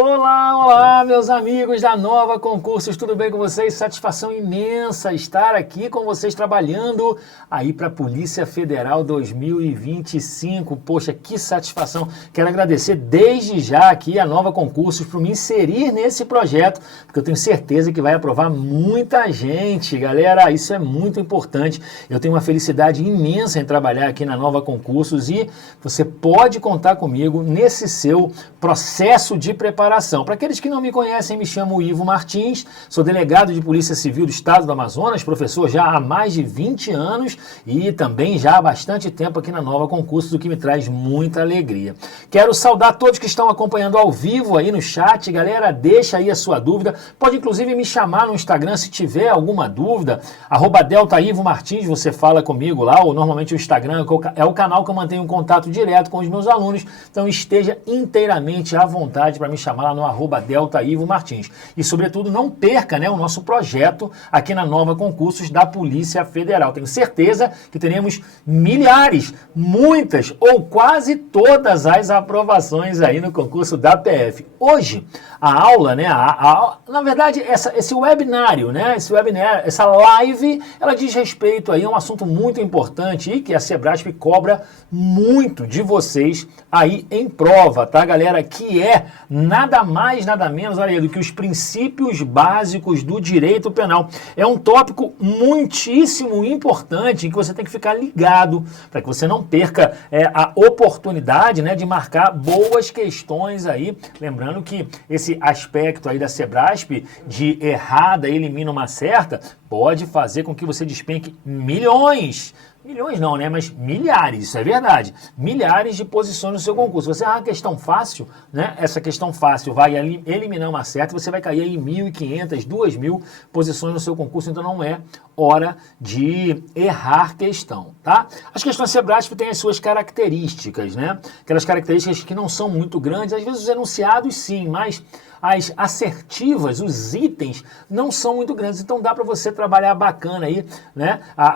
Olá, olá, meus amigos da Nova Concursos, tudo bem com vocês? Satisfação imensa estar aqui com vocês trabalhando aí para a Polícia Federal 2025. Poxa, que satisfação! Quero agradecer desde já aqui a Nova Concursos por me inserir nesse projeto, porque eu tenho certeza que vai aprovar muita gente, galera. Isso é muito importante. Eu tenho uma felicidade imensa em trabalhar aqui na Nova Concursos e você pode contar comigo nesse seu processo de preparação. Para aqueles que não me conhecem, me chamo Ivo Martins, sou delegado de Polícia Civil do Estado do Amazonas, professor já há mais de 20 anos e também já há bastante tempo aqui na Nova Concursos, o que me traz muita alegria. Quero saudar todos que estão acompanhando ao vivo aí no chat, galera, deixa aí a sua dúvida, pode inclusive me chamar no Instagram se tiver alguma dúvida, @DeltaIvoMartins, você fala comigo lá, ou normalmente o Instagram é o canal que eu mantenho um contato direto com os meus alunos, então esteja inteiramente à vontade para me chamar lá no @DeltaIvoMartins. E, sobretudo, não perca o nosso projeto aqui na Nova Concursos da Polícia Federal. Tenho certeza que teremos milhares, muitas ou quase todas as aprovações aí no concurso da PF. Hoje, a aula, na verdade, esse webinário, essa live, ela diz respeito aí a um assunto muito importante e que a Sebrasp cobra muito de vocês aí em prova, tá, galera? Que é nada mais, nada menos, olha aí, do que os princípios básicos do direito penal. É um tópico muitíssimo importante em que você tem que ficar ligado para que você não perca a oportunidade, de marcar boas questões aí. Lembrando que esse aspecto aí da Sebrasp de errada elimina uma certa pode fazer com que você despenque milhões não, mas milhares, isso é verdade, milhares de posições no seu concurso. Você, questão fácil, essa questão fácil vai eliminar uma certa, você vai cair em 1.500, 2.000 posições no seu concurso, então não é hora de errar questão, tá? As questões Sebrasp têm as suas características, aquelas características que não são muito grandes, às vezes os enunciados sim, mas as assertivas, os itens, não são muito grandes, então dá para você trabalhar bacana aí,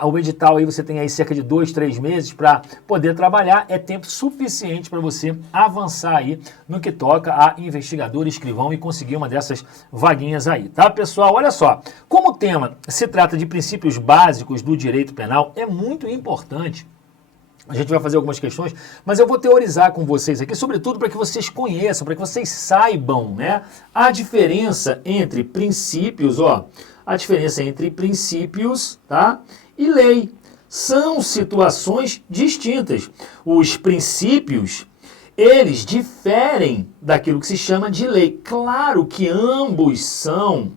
o edital aí você tem aí cerca de 2, 3 meses para poder trabalhar, é tempo suficiente para você avançar aí no que toca a investigador, escrivão e conseguir uma dessas vaguinhas aí, tá, pessoal? Olha só, como o tema se trata de princípios básicos do direito penal, é muito importante. A gente vai fazer algumas questões, mas eu vou teorizar com vocês aqui, sobretudo para que vocês conheçam, para que vocês saibam, a diferença entre princípios, a diferença entre princípios, tá, e lei. São situações distintas. Os princípios, eles diferem daquilo que se chama de lei. Claro que ambos são,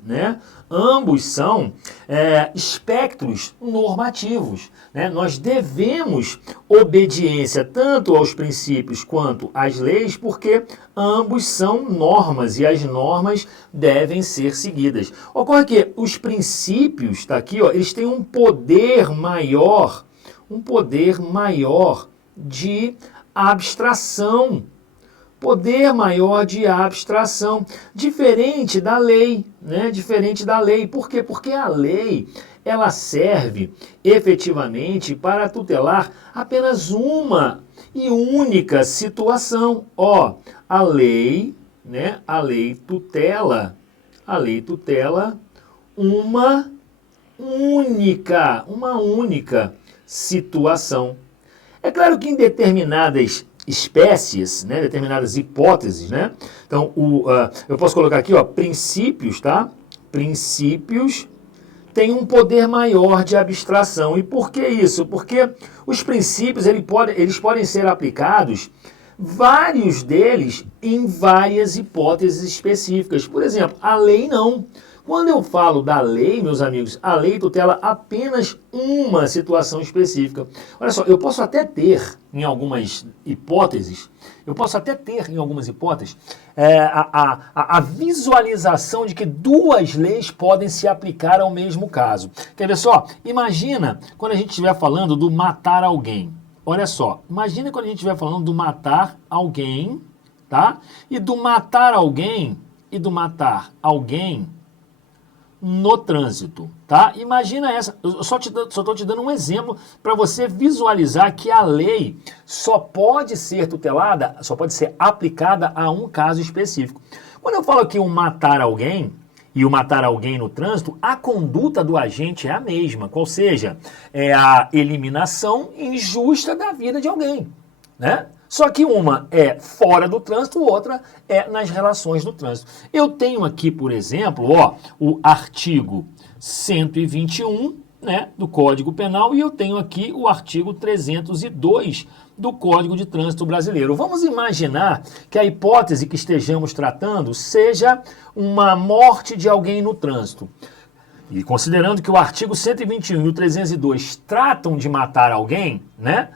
espectros normativos. Nós devemos obediência tanto aos princípios quanto às leis, porque ambos são normas e as normas devem ser seguidas. Ocorre que os princípios, tá aqui, eles têm um poder maior de abstração. Poder maior de abstração, diferente da lei, Diferente da lei. Por quê? Porque a lei, ela serve efetivamente para tutelar apenas uma e única situação. A lei tutela uma única situação. É claro que em determinadas espécies, determinadas hipóteses, Então, eu posso colocar aqui, princípios, tá? Princípios têm um poder maior de abstração. E por que isso? Porque os princípios, eles podem ser aplicados, vários deles, em várias hipóteses específicas. Por exemplo, a lei não. Quando eu falo da lei, meus amigos, a lei tutela apenas uma situação específica. Olha só, eu posso até ter, em algumas hipóteses, a visualização de que duas leis podem se aplicar ao mesmo caso. Quer ver só? Imagina quando a gente estiver falando do matar alguém. Olha só, imagina quando a gente estiver falando do matar alguém, tá? E do matar alguém no trânsito, tá? Imagina essa, eu só estou te dando um exemplo para você visualizar que a lei só pode ser tutelada, só pode ser aplicada a um caso específico. Quando eu falo aqui o matar alguém, e o matar alguém no trânsito, a conduta do agente é a mesma, ou seja, é a eliminação injusta da vida de alguém, né? Só que uma é fora do trânsito, outra é nas relações do trânsito. Eu tenho aqui, por exemplo, ó, o artigo 121, né, do Código Penal e eu tenho aqui o artigo 302 do Código de Trânsito Brasileiro. Vamos imaginar que a hipótese que estejamos tratando seja uma morte de alguém no trânsito. E considerando que o artigo 121 e o 302 tratam de matar alguém, né?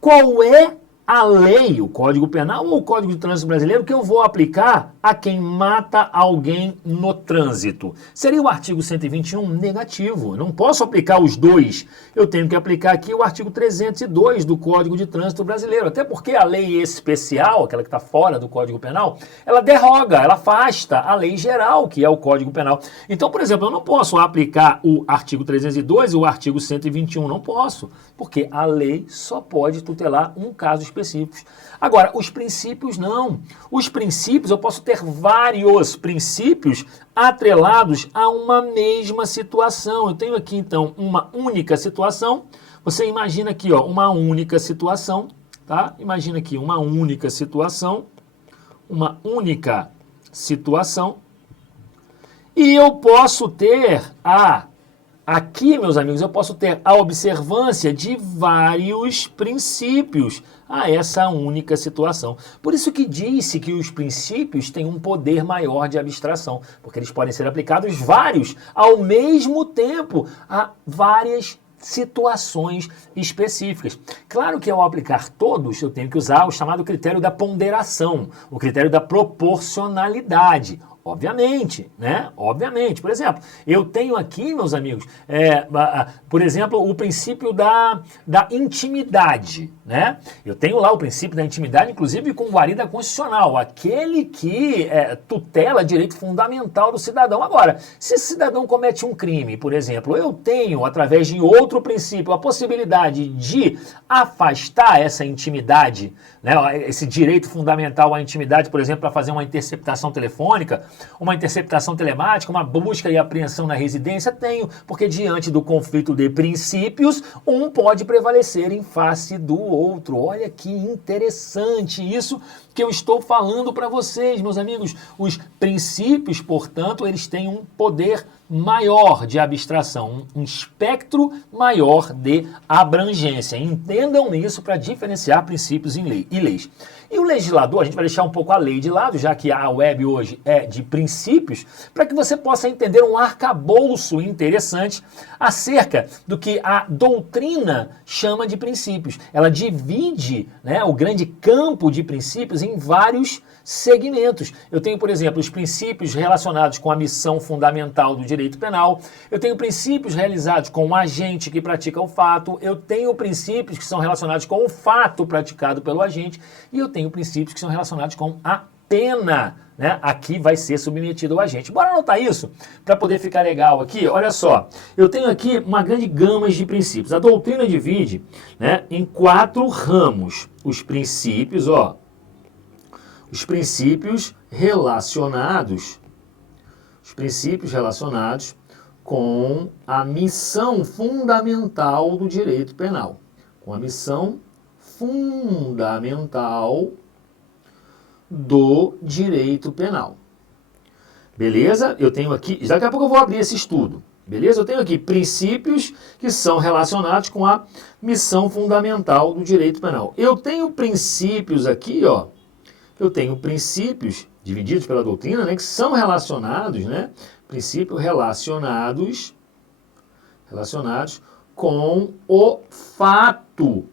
Qual é a lei, o Código Penal ou o Código de Trânsito Brasileiro que eu vou aplicar a quem mata alguém no trânsito? Seria o artigo 121 negativo. Eu não posso aplicar os dois. Eu tenho que aplicar aqui o artigo 302 do Código de Trânsito Brasileiro. Até porque a lei especial, aquela que está fora do Código Penal, ela derroga, ela afasta a lei geral, que é o Código Penal. Então, por exemplo, eu não posso aplicar o artigo 302 e o artigo 121. Não posso, porque a lei só pode tutelar um caso específico. Agora, os princípios não. Os princípios, eu posso ter vários princípios atrelados a uma mesma situação. Eu tenho aqui, então, uma única situação. Você imagina aqui, ó, uma única situação, tá? Imagina aqui uma única situação. E eu posso ter aqui, meus amigos, eu posso ter a observância de vários princípios a essa única situação. Por isso que disse que os princípios têm um poder maior de abstração, porque eles podem ser aplicados vários ao mesmo tempo a várias situações específicas. Claro que ao aplicar todos, eu tenho que usar o chamado critério da ponderação, o critério da proporcionalidade. Obviamente, né? Obviamente. Por exemplo, eu tenho aqui, meus amigos, por exemplo, o princípio da intimidade, né? Eu tenho lá o princípio da intimidade, inclusive com guarida constitucional, aquele que tutela direito fundamental do cidadão. Agora, se esse cidadão comete um crime, por exemplo, eu tenho, através de outro princípio, a possibilidade de afastar essa intimidade, né? Esse direito fundamental à intimidade, por exemplo, para fazer uma interceptação telefônica, uma interceptação telemática, uma busca e apreensão na residência? Tenho, porque diante do conflito de princípios, um pode prevalecer em face do outro. Olha que interessante isso que eu estou falando para vocês, meus amigos. Os princípios, portanto, eles têm um poder maior de abstração, um espectro maior de abrangência. Entendam isso para diferenciar princípios e leis. E o legislador, a gente vai deixar um pouco a lei de lado, já que a web hoje é de princípios, para que você possa entender um arcabouço interessante acerca do que a doutrina chama de princípios. Ela divide, né, o grande campo de princípios em vários segmentos. Eu tenho, por exemplo, os princípios relacionados com a missão fundamental do direito penal, eu tenho princípios realizados com o agente que pratica o fato, eu tenho princípios que são relacionados com o fato praticado pelo agente, e eu tenho princípios que são relacionados com a pena, né, a que vai ser submetido o agente. Bora anotar isso para poder ficar legal aqui. Olha só, eu tenho aqui uma grande gama de princípios. A doutrina divide, né, em 4 ramos. Os princípios, ó, os princípios relacionados com a missão fundamental do direito penal. Com a missão fundamental do direito penal. Beleza? Eu tenho aqui, daqui a pouco eu vou abrir esse estudo. Beleza? Eu tenho aqui princípios que são relacionados com a missão fundamental do direito penal. Eu tenho princípios aqui, ó. Eu tenho princípios divididos pela doutrina, né, que são relacionados, né, princípios relacionados com o fato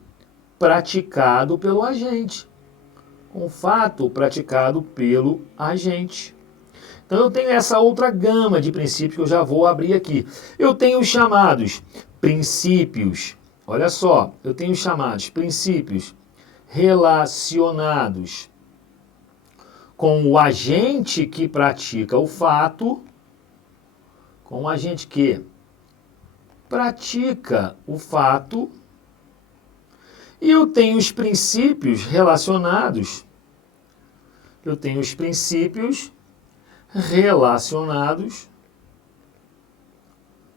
praticado pelo agente. Com o fato praticado pelo agente. Então eu tenho essa outra gama de princípios que eu já vou abrir aqui. Eu tenho os chamados princípios, olha só, eu tenho os chamados princípios relacionados com o agente que pratica o fato, com um agente que pratica o fato, e eu tenho os princípios relacionados,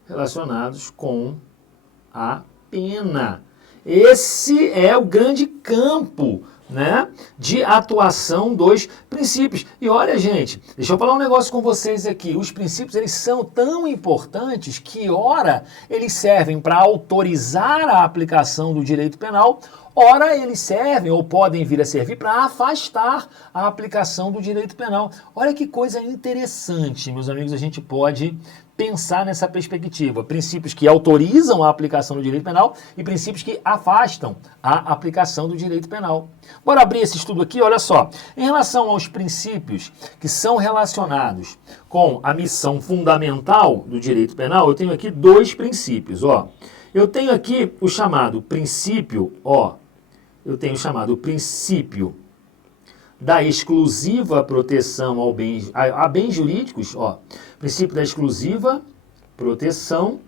relacionados com a pena. Esse é o grande campo, né, de atuação dos princípios. E olha, gente, deixa eu falar um negócio com vocês aqui. Os princípios, eles são tão importantes que, ora, eles servem para autorizar a aplicação do direito penal, ora, eles servem ou podem vir a servir para afastar a aplicação do direito penal. Olha que coisa interessante, meus amigos, a gente pode pensar nessa perspectiva. Princípios que autorizam a aplicação do direito penal e princípios que afastam a aplicação do direito penal. Bora abrir esse estudo aqui, olha só. Em relação aos princípios que são relacionados com a missão fundamental do direito penal, eu tenho aqui dois princípios, ó. Eu tenho aqui o chamado princípio, da exclusiva proteção a bens jurídicos, ó. Princípio da exclusiva proteção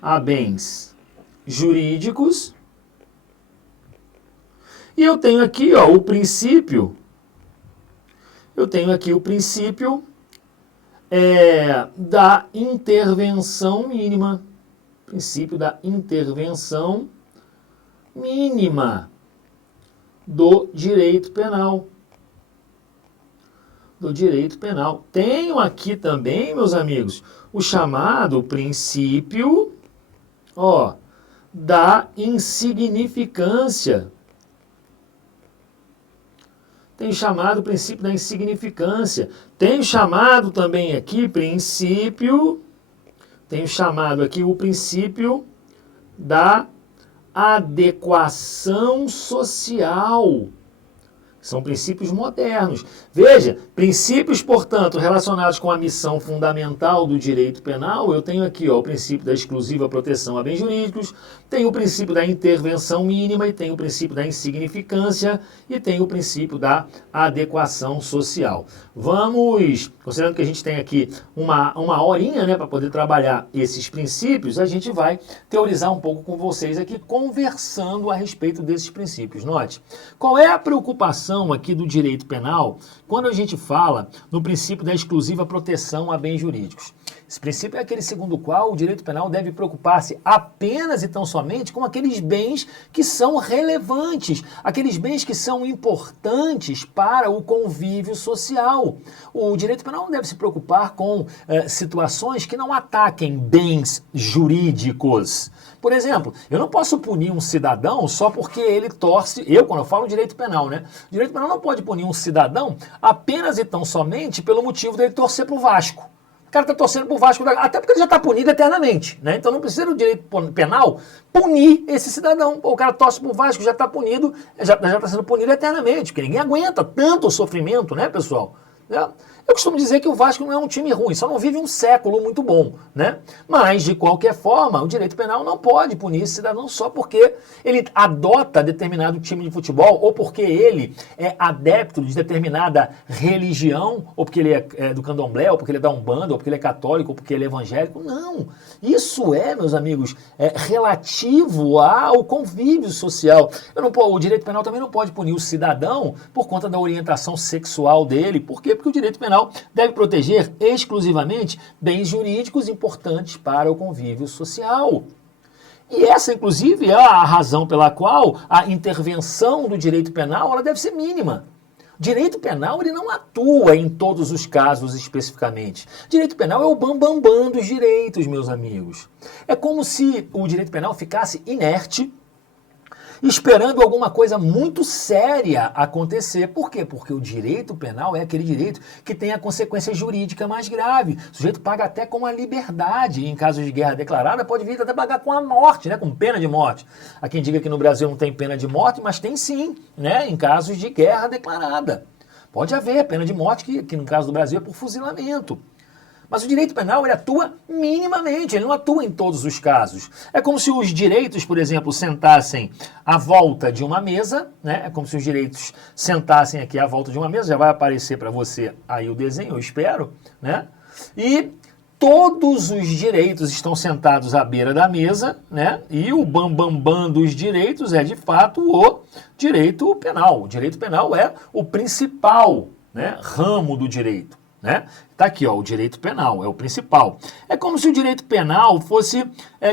a bens jurídicos. E eu tenho aqui, ó, o princípio da intervenção mínima. Princípio da intervenção mínima do direito penal. Tenho aqui também, meus amigos, o chamado princípio, ó, da insignificância. Tem chamado princípio da insignificância. Tenho chamado também aqui o princípio da adequação social. São princípios modernos. Veja, princípios, portanto, relacionados com a missão fundamental do direito penal, eu tenho aqui, ó, o princípio da exclusiva proteção a bens jurídicos, tenho o princípio da intervenção mínima, e tenho o princípio da insignificância, e tenho o princípio da adequação social. Vamos, considerando que a gente tem aqui uma horinha, né, para poder trabalhar esses princípios, a gente vai teorizar um pouco com vocês aqui, conversando a respeito desses princípios. Note, qual é a preocupação aqui do direito penal quando a gente fala no princípio da exclusiva proteção a bens jurídicos? Esse princípio é aquele segundo o qual o direito penal deve preocupar-se apenas e tão somente com aqueles bens que são relevantes, aqueles bens que são importantes para o convívio social. O direito penal não deve se preocupar com situações que não ataquem bens jurídicos. Por exemplo, eu não posso punir um cidadão só porque ele torce... quando eu falo direito penal, né? O direito penal não pode punir um cidadão apenas e tão somente pelo motivo dele torcer pro Vasco. O cara está torcendo pro Vasco, até porque ele já está punido eternamente, né? Então não precisa do direito penal punir esse cidadão. O cara torce pro Vasco, já está punido, já está sendo punido eternamente, porque ninguém aguenta tanto sofrimento, né, pessoal? Eu costumo dizer que o Vasco não é um time ruim, só não vive um século muito bom, né? Mas, de qualquer forma, o direito penal não pode punir esse cidadão só porque ele adota determinado time de futebol, ou porque ele é adepto de determinada religião, ou porque ele é do candomblé, ou porque ele é da Umbanda, ou porque ele é católico, ou porque ele é evangélico. Não! Isso meus amigos, relativo ao convívio social. O direito penal também não pode punir o cidadão por conta da orientação sexual dele. Por quê? Porque o direito penal deve proteger exclusivamente bens jurídicos importantes para o convívio social. E essa, inclusive, é a razão pela qual a intervenção do direito penal ela deve ser mínima. O direito penal ele não atua em todos os casos especificamente. O direito penal é o bambambam dos direitos, meus amigos. É como se o direito penal ficasse inerte, esperando alguma coisa muito séria acontecer. Por quê? Porque o direito penal é aquele direito que tem a consequência jurídica mais grave. O sujeito paga até com a liberdade. Em casos de guerra declarada, pode vir até pagar com a morte, né? Com pena de morte. Há quem diga que no Brasil não tem pena de morte, mas tem sim, né? Em casos de guerra declarada. Pode haver pena de morte, que no caso do Brasil é por fuzilamento. Mas o direito penal ele atua minimamente, ele não atua em todos os casos. É como se os direitos, por exemplo, sentassem à volta de uma mesa, né? É como se os direitos sentassem aqui à volta de uma mesa, já vai aparecer para você aí o desenho, eu espero, né? E todos os direitos estão sentados à beira da mesa, né? E o bambambam dos direitos é, de fato, o direito penal. O direito penal é o principal, né, ramo do direito, né? Tá aqui, ó, o direito penal é o principal. É como se o direito penal fosse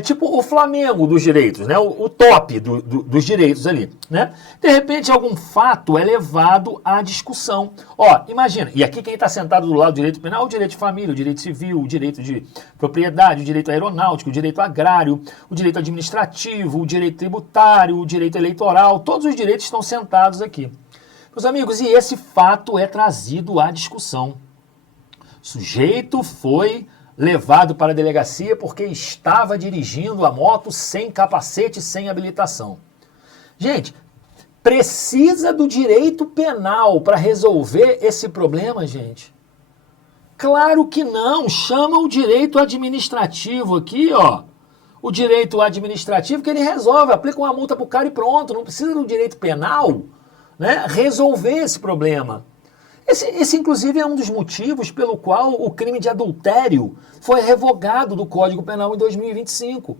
tipo o Flamengo dos direitos, né? O top dos direitos ali, né? De repente, algum fato é levado à discussão. Ó, imagina, e aqui quem está sentado do lado do direito penal, o direito de família, o direito civil, o direito de propriedade, o direito aeronáutico, o direito agrário, o direito administrativo, o direito tributário, o direito eleitoral, todos os direitos estão sentados aqui. Meus amigos, e esse fato é trazido à discussão. O sujeito foi levado para a delegacia porque estava dirigindo a moto sem capacete, sem habilitação. Gente, precisa do direito penal para resolver esse problema, gente? Claro que não. Chama o direito administrativo aqui, ó. O direito administrativo que ele resolve, aplica uma multa pro cara e pronto. Não precisa do direito penal, né, resolver esse problema. Esse, inclusive, é um dos motivos pelo qual o crime de adultério foi revogado do Código Penal em 2025.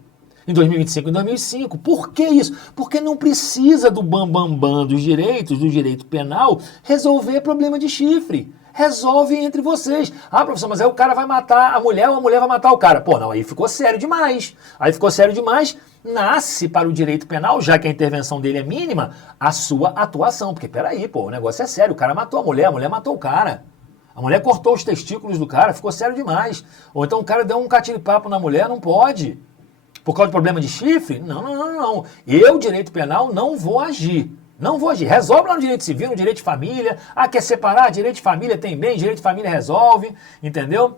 Em 2025 e 2005. Por que isso? Porque não precisa do bambambam dos direitos, do direito penal, resolver problema de chifre. Resolve entre vocês. Ah, professor, mas aí o cara vai matar a mulher ou a mulher vai matar o cara. Pô, não, aí ficou sério demais. Aí ficou sério demais, nasce para o direito penal, já que a intervenção dele é mínima, a sua atuação. Porque, peraí, pô, o negócio é sério. O cara matou a mulher matou o cara. A mulher cortou os testículos do cara, ficou sério demais. Ou então o cara deu um catiripapo na mulher, não pode. Por causa de problema de chifre? Não. Eu, direito penal, não vou agir. Não vou agir. Resolve lá no direito civil, no direito de família. Ah, quer separar? Direito de família tem bem, direito de família resolve, entendeu?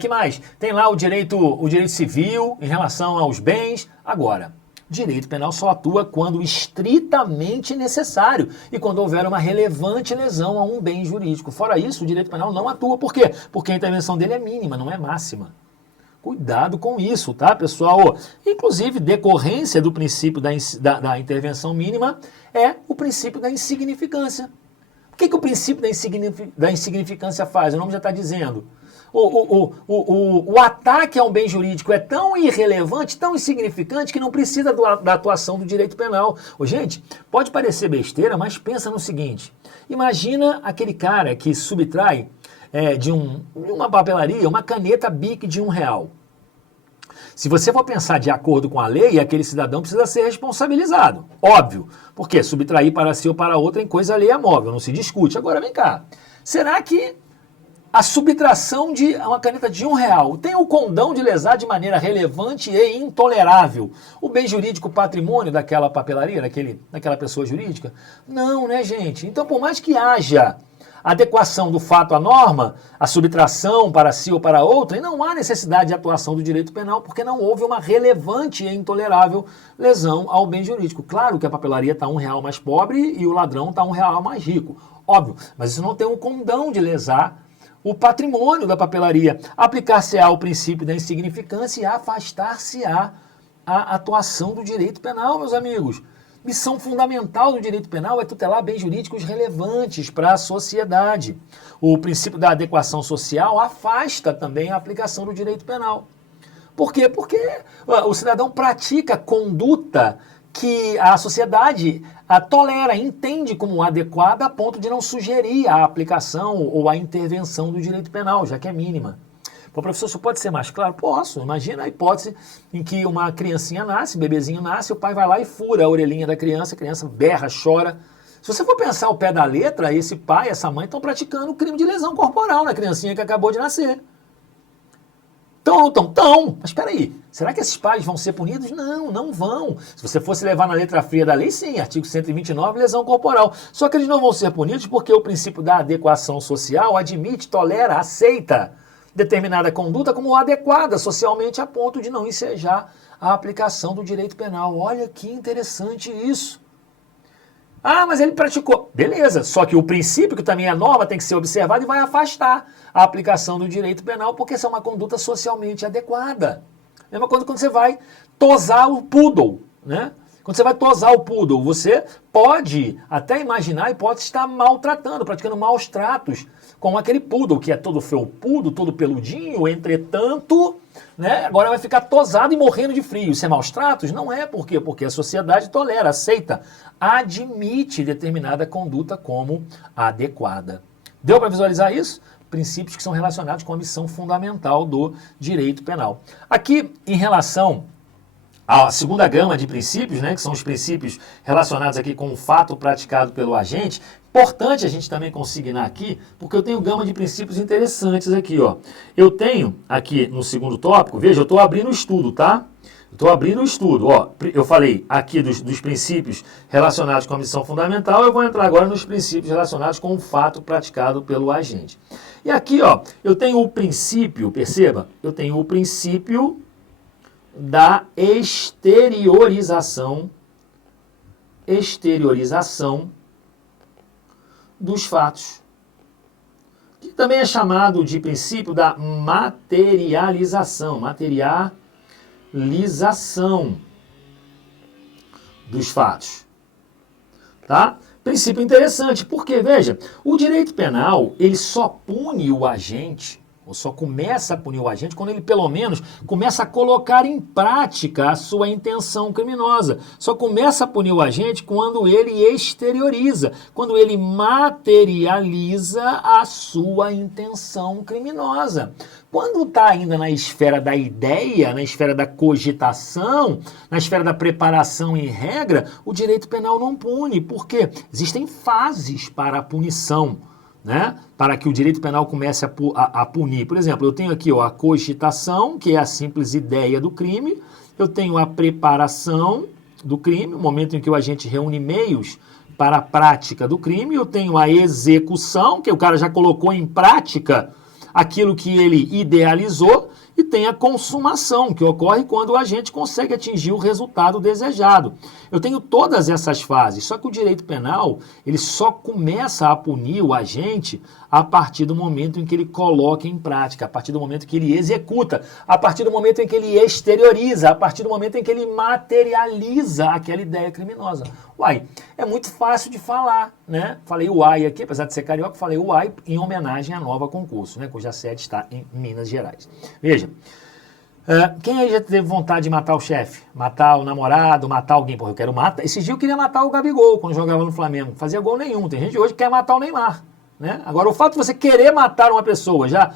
Que mais? Tem lá o direito civil em relação aos bens. Agora, direito penal só atua quando estritamente necessário e quando houver uma relevante lesão a um bem jurídico. Fora isso, o direito penal não atua. Por quê? Porque a intervenção dele é mínima, não é máxima. Cuidado com isso, tá, pessoal? Inclusive, decorrência do princípio da intervenção mínima é o princípio da insignificância. O que o princípio da insignificância faz? O nome já está dizendo. O ataque a um bem jurídico é tão irrelevante, tão insignificante, que não precisa da atuação do direito penal. Gente, pode parecer besteira, mas pensa no seguinte. Imagina aquele cara que subtrai de uma papelaria, uma caneta Bic de R$1. Se você for pensar de acordo com a lei, aquele cidadão precisa ser responsabilizado. Óbvio. Porque subtrair para si ou para outra em coisa alheia móvel, não se discute. Agora vem cá. Será que a subtração de uma caneta de R$1 tem o condão de lesar de maneira relevante e intolerável o bem jurídico, o patrimônio daquela papelaria, daquela pessoa jurídica? Não, né, gente? Então, por mais que haja adequação do fato à norma, a subtração para si ou para outra, e não há necessidade de atuação do direito penal, porque não houve uma relevante e intolerável lesão ao bem jurídico. Claro que a papelaria está R$1 mais pobre e o ladrão está R$1 mais rico. Óbvio, mas isso não tem um condão de lesar o patrimônio da papelaria. Aplicar-se-á o princípio da insignificância e afastar-se-á a atuação do direito penal, meus amigos. Missão fundamental do direito penal é tutelar bens jurídicos relevantes para a sociedade. O princípio da adequação social afasta também a aplicação do direito penal. Por quê? Porque o cidadão pratica conduta que a sociedade tolera, entende como adequada a ponto de não sugerir a aplicação ou a intervenção do direito penal, já que é mínima. Pô, professor, isso pode ser mais claro? Posso. Imagina a hipótese em que uma criancinha nasce, bebezinho nasce, o pai vai lá e fura a orelhinha da criança, a criança berra, chora. Se você for pensar ao pé da letra, esse pai, essa mãe estão praticando crime de lesão corporal na criancinha que acabou de nascer. Estão ou não estão? Estão. Mas espera aí, será que esses pais vão ser punidos? Não, não vão. Se você fosse levar na letra fria da lei, sim, artigo 129, lesão corporal. Só que eles não vão ser punidos porque o princípio da adequação social admite, tolera, aceita determinada conduta como adequada socialmente a ponto de não ensejar a aplicação do direito penal. Olha que interessante isso. Ah, mas ele praticou. Beleza, só que o princípio, que também é norma, tem que ser observado e vai afastar a aplicação do direito penal, porque essa é uma conduta socialmente adequada. Mesma coisa quando você vai tosar o poodle, né? Quando você vai tosar o poodle, você pode até imaginar e pode estar maltratando, praticando maus tratos com aquele poodle, que é todo felpudo, todo peludinho, entretanto, né, agora vai ficar tosado e morrendo de frio. Isso é maus tratos? Não é. Por quê? Porque a sociedade tolera, aceita, admite determinada conduta como adequada. Deu para visualizar isso? Princípios que são relacionados com a missão fundamental do direito penal. Aqui, em relação à segunda gama de princípios, né, que são os princípios relacionados aqui com o fato praticado pelo agente, importante a gente também consignar aqui, porque eu tenho gama de princípios interessantes aqui, ó. Eu tenho aqui no segundo tópico, veja, eu estou abrindo o estudo, tá? Estou abrindo o estudo, ó. Eu falei aqui dos princípios relacionados com a missão fundamental, eu vou entrar agora nos princípios relacionados com o fato praticado pelo agente. E aqui, ó, eu tenho o princípio, perceba, eu tenho o princípio da exteriorização dos fatos, que também é chamado de princípio da materialização dos fatos, tá? Princípio interessante, porque, veja, o direito penal, ele só pune o agente, ou só começa a punir o agente quando ele, pelo menos, começa a colocar em prática a sua intenção criminosa. Só começa a punir o agente quando ele exterioriza, quando ele materializa a sua intenção criminosa. Quando está ainda na esfera da ideia, na esfera da cogitação, na esfera da preparação em regra, o direito penal não pune, porque existem fases para a punição, né? Para que o direito penal comece a punir. Por exemplo, eu tenho aqui, ó, a cogitação, que é a simples ideia do crime. Eu tenho a preparação do crime, o momento em que o agente reúne meios para a prática do crime. Eu tenho a execução, que o cara já colocou em prática aquilo que ele idealizou. E tem a consumação, que ocorre quando o agente consegue atingir o resultado desejado. Eu tenho todas essas fases, só que o direito penal, ele só começa a punir o agente a partir do momento em que ele coloca em prática, a partir do momento que ele executa, a partir do momento em que ele exterioriza, a partir do momento em que ele materializa aquela ideia criminosa. Uai, é muito fácil de falar, né? Falei uai aqui, apesar de ser carioca, falei uai em homenagem à Nova Concurso, né? Cuja sede está em Minas Gerais. Veja, quem aí já teve vontade de matar o chefe? Matar o namorado, matar alguém? Porra, eu quero matar. Esses dias eu queria matar o Gabigol quando jogava no Flamengo. Não fazia gol nenhum. Tem gente hoje que quer matar o Neymar, né? Agora, o fato de você querer matar uma pessoa já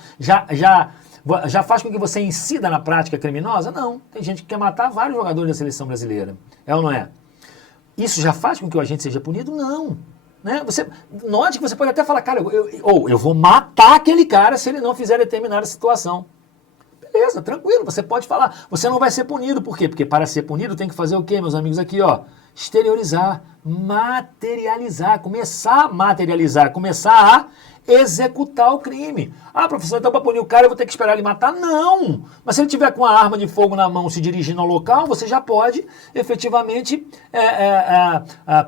faz com que você incida na prática criminosa? Não. Tem gente que quer matar vários jogadores da seleção brasileira. É ou não é? Isso já faz com que o agente seja punido? Não. Né? Note que você pode até falar, cara, eu vou matar aquele cara se ele não fizer determinada situação. Beleza, tranquilo, você pode falar. Você não vai ser punido. Por quê? Porque para ser punido tem que fazer o quê, meus amigos? Aqui, ó. Exteriorizar, materializar, começar a materializar, começar a executar o crime. Ah, professor, então para punir o cara eu vou ter que esperar ele matar? Não! Mas se ele tiver com a arma de fogo na mão se dirigindo ao local, você já pode efetivamente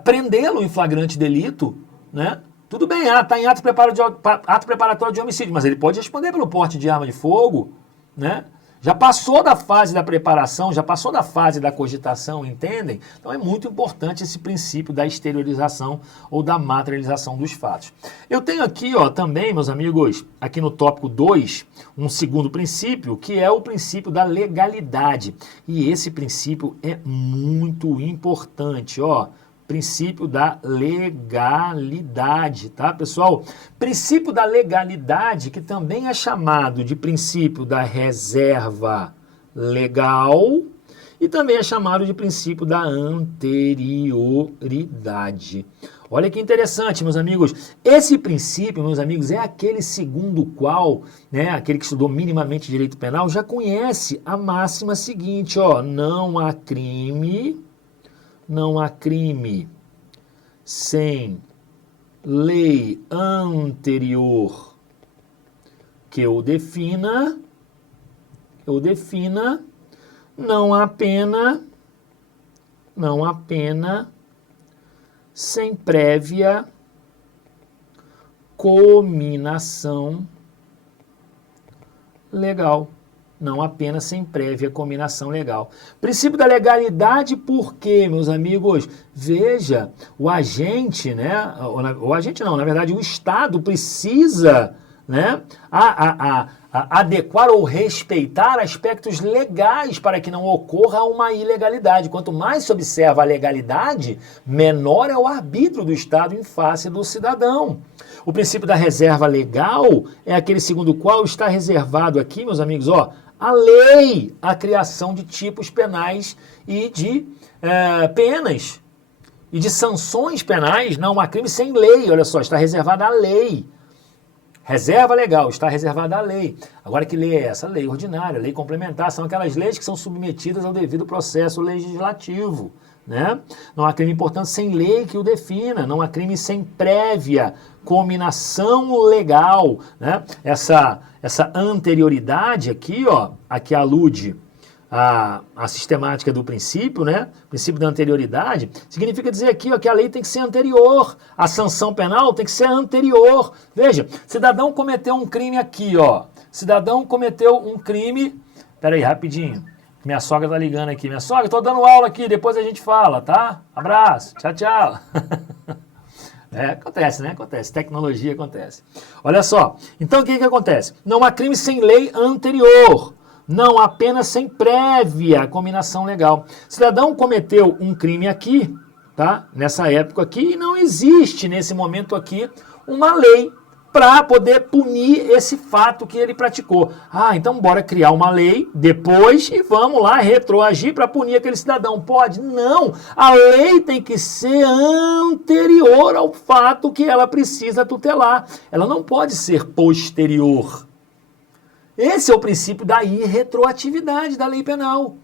prendê-lo em flagrante delito, né? Tudo bem, está em ato preparatório de homicídio, mas ele pode responder pelo porte de arma de fogo, né? Já passou da fase da preparação, já passou da fase da cogitação, entendem? Então é muito importante esse princípio da exteriorização ou da materialização dos fatos. Eu tenho aqui, ó, também, meus amigos, aqui no tópico 2, um segundo princípio, que é o princípio da legalidade. E esse princípio é muito importante, ó. Princípio da legalidade, tá, pessoal? Princípio da legalidade, que também é chamado de princípio da reserva legal e também é chamado de princípio da anterioridade. Olha que interessante, meus amigos. Esse princípio, meus amigos, é aquele segundo o qual, né, aquele que estudou minimamente direito penal já conhece a máxima seguinte, ó, não há crime sem lei anterior que o defina, não há pena sem prévia cominação legal. não apenas sem prévia cominação legal. Princípio da legalidade, por quê, meus amigos? Veja, o agente, né? O agente não, na verdade, o Estado precisa, né, adequar ou respeitar aspectos legais para que não ocorra uma ilegalidade. Quanto mais se observa a legalidade, menor é o arbítrio do Estado em face do cidadão. O princípio da reserva legal é aquele segundo o qual está reservado aqui, meus amigos, ó, a lei, a criação de tipos penais e de penas e de sanções penais. Não há crime sem lei, olha só, está reservada a lei. Reserva legal, está reservada a lei. Agora, que lei é essa? Lei ordinária, lei complementar, são aquelas leis que são submetidas ao devido processo legislativo, né? Não há crime, portanto, sem lei que o defina, não há crime sem prévia cominação legal, né? Essa anterioridade aqui, ó, aqui alude a sistemática do princípio, né? O princípio da anterioridade, significa dizer aqui, ó, que a lei tem que ser anterior, a sanção penal tem que ser anterior. Veja, cidadão cometeu um crime aqui, ó. Cidadão cometeu um crime. Pera aí, rapidinho. Minha sogra tá ligando aqui. Minha sogra, tô dando aula aqui, depois a gente fala, tá? Abraço, tchau, tchau. Acontece, né? Acontece. Tecnologia acontece. Olha só. Então, o que acontece? Não há crime sem lei anterior. Não apenas sem prévia cominação legal. Cidadão cometeu um crime aqui, tá? Nessa época aqui, e não existe nesse momento aqui uma lei para poder punir esse fato que ele praticou. Ah, então bora criar uma lei depois e vamos lá retroagir para punir aquele cidadão. Pode? Não! A lei tem que ser anterior ao fato que ela precisa tutelar. Ela não pode ser posterior. Esse é o princípio da irretroatividade da lei penal.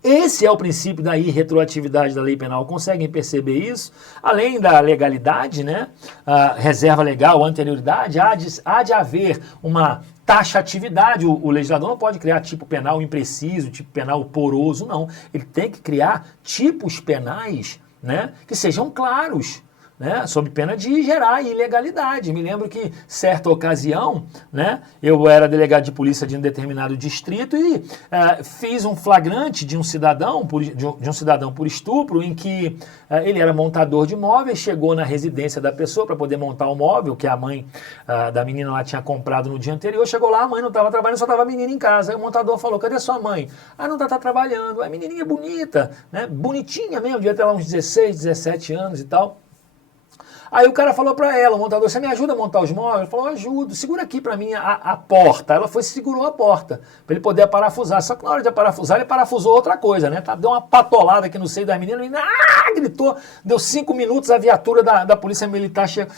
Esse é o princípio da irretroatividade da lei penal. Conseguem perceber isso? Além da legalidade, né? A reserva legal, a anterioridade, há de haver uma taxatividade. O legislador não pode criar tipo penal impreciso, tipo penal poroso, não. Ele tem que criar tipos penais, né, que sejam claros, né, sob pena de gerar ilegalidade. Me lembro que, certa ocasião, né, eu era delegado de polícia de um determinado distrito e fiz um flagrante de um cidadão por estupro, em que ele era montador de móveis, chegou na residência da pessoa para poder montar o móvel que a mãe da menina lá tinha comprado no dia anterior. Chegou lá, a mãe não estava trabalhando, só estava a menina em casa. Aí o montador falou: cadê sua mãe? Ah, não está trabalhando. A menininha bonita, né, bonitinha mesmo, devia ter lá uns 16, 17 anos e tal. Aí o cara falou pra ela, o montador: você me ajuda a montar os móveis? Ela falou: ajudo, segura aqui pra mim a porta. Ela foi e segurou a porta, pra ele poder parafusar. Só que na hora de parafusar, ele parafusou outra coisa, né? Deu uma patolada aqui no seio da menina, a menina gritou, deu 5 minutos, a viatura da polícia militar chegou.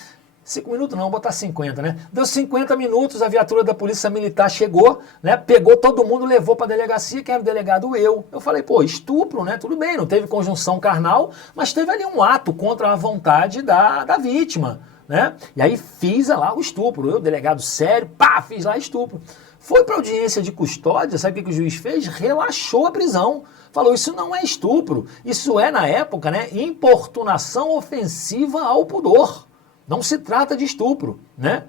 5 minutos não, vou botar 50, né? Deu 50 minutos, a viatura da polícia militar chegou, né? Pegou todo mundo, levou pra delegacia, quem era o delegado? Eu falei: pô, estupro, né? Tudo bem, não teve conjunção carnal, mas teve ali um ato contra a vontade da vítima, né? E aí fiz lá o estupro, eu, delegado sério, fiz lá estupro. Foi pra audiência de custódia, sabe o que o juiz fez? Relaxou a prisão. Falou: isso não é estupro, isso é, na época, né, importunação ofensiva ao pudor. Não se trata de estupro, né?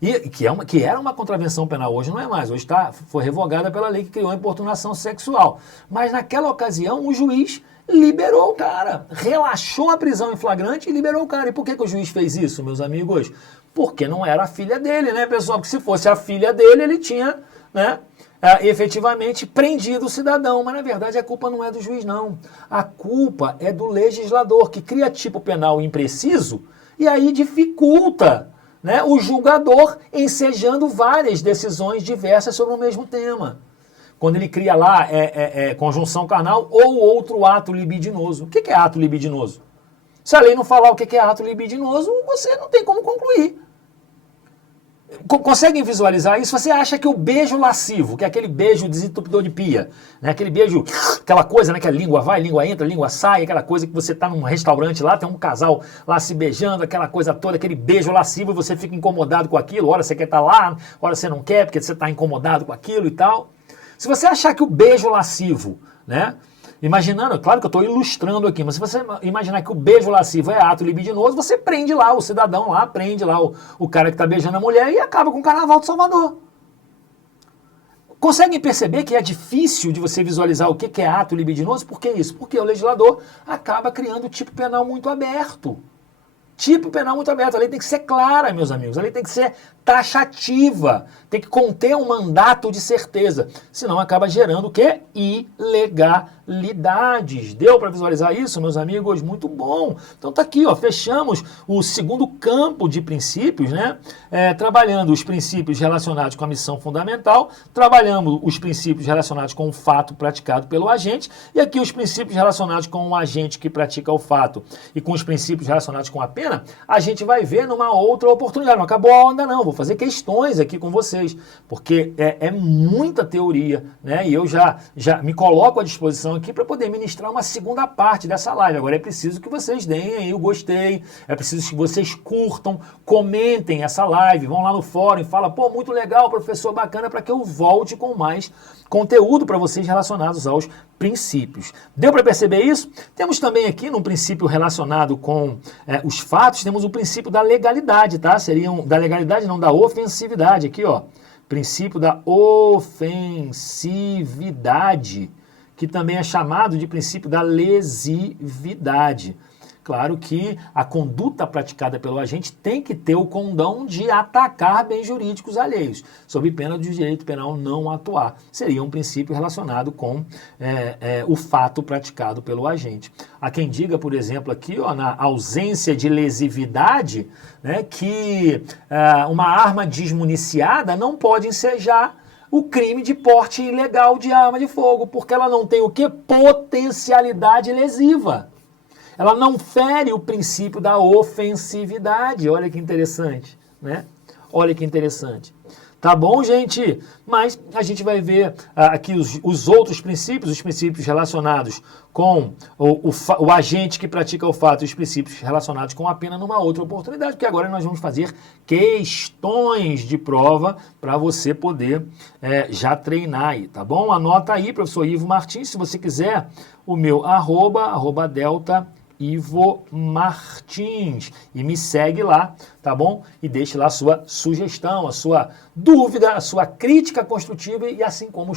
E que era uma contravenção penal, hoje não é mais, hoje foi revogada pela lei que criou a importunação sexual. Mas naquela ocasião o juiz liberou o cara, relaxou a prisão em flagrante e liberou o cara. E por que o juiz fez isso, meus amigos? Porque não era a filha dele, né, pessoal? Porque se fosse a filha dele, ele tinha, né, efetivamente prendido o cidadão. Mas na verdade a culpa não é do juiz, não. A culpa é do legislador, que cria tipo penal impreciso e aí dificulta, né, o julgador ensejando várias decisões diversas sobre o mesmo tema. Quando ele cria lá conjunção carnal ou outro ato libidinoso. O que é ato libidinoso? Se a lei não falar o que é ato libidinoso, você não tem como concluir. Conseguem visualizar isso? Você acha que o beijo lascivo, que é aquele beijo desentupidor de pia, né? Aquele beijo, aquela coisa, né, que a língua vai, língua entra, língua sai, aquela coisa que você está num restaurante lá, tem um casal lá se beijando, aquela coisa toda, aquele beijo lascivo, e você fica incomodado com aquilo, hora você quer estar lá, hora você não quer, porque você está incomodado com aquilo e tal. Se você achar que o beijo lascivo, né, imaginando, claro que eu estou ilustrando aqui, mas se você imaginar que o beijo lascivo é ato libidinoso, você prende lá o cidadão lá, prende lá o cara que está beijando a mulher e acaba com o Carnaval de Salvador. Conseguem perceber que é difícil de você visualizar o que é ato libidinoso? Por que isso? Porque o legislador acaba criando o tipo penal muito aberto. Tipo penal muito aberto. A lei tem que ser clara, meus amigos. A lei tem que ser taxativa. Tem que conter um mandato de certeza. Senão acaba gerando o quê? Ilegalidades. Deu para visualizar isso, meus amigos? Muito bom. Então tá aqui, ó. Fechamos o segundo campo de princípios, né? Trabalhando os princípios relacionados com a missão fundamental, trabalhando os princípios relacionados com o fato praticado pelo agente, e aqui os princípios relacionados com o agente que pratica o fato e com os princípios relacionados com a pena, a gente vai ver numa outra oportunidade. Não acabou a aula ainda não, vou fazer questões aqui com vocês, porque é muita teoria, né? E eu já me coloco à disposição aqui para poder ministrar uma segunda parte dessa live. Agora é preciso que vocês deem aí o gostei, é preciso que vocês curtam, comentem essa live, vão lá no fórum e falam, pô, muito legal, professor, bacana, para que eu volte com mais conteúdo para vocês relacionados aos princípios. Deu para perceber isso? Temos também aqui, num princípio relacionado com os fatos, temos o princípio da legalidade, tá? Da legalidade, não, da ofensividade. Aqui, ó, princípio da ofensividade, que também é chamado de princípio da lesividade. Claro que a conduta praticada pelo agente tem que ter o condão de atacar bens jurídicos alheios, sob pena de o direito penal não atuar. Seria um princípio relacionado com o fato praticado pelo agente. Há quem diga, por exemplo, aqui, ó, na ausência de lesividade, né, que uma arma desmuniciada não pode ensejar o crime de porte ilegal de arma de fogo, porque ela não tem o quê? Potencialidade lesiva. Ela não fere o princípio da ofensividade. Olha que interessante, né? Olha que interessante. Tá bom, gente? Mas a gente vai ver aqui os outros princípios, os princípios relacionados com o agente que pratica o fato e os princípios relacionados com a pena numa outra oportunidade, porque agora nós vamos fazer questões de prova para você poder já treinar aí, tá bom? Anota aí, professor Ivo Martins, se você quiser, o meu @, delta Ivo Martins, e me segue lá, tá bom? E deixe lá a sua sugestão, a sua dúvida, a sua crítica construtiva e assim como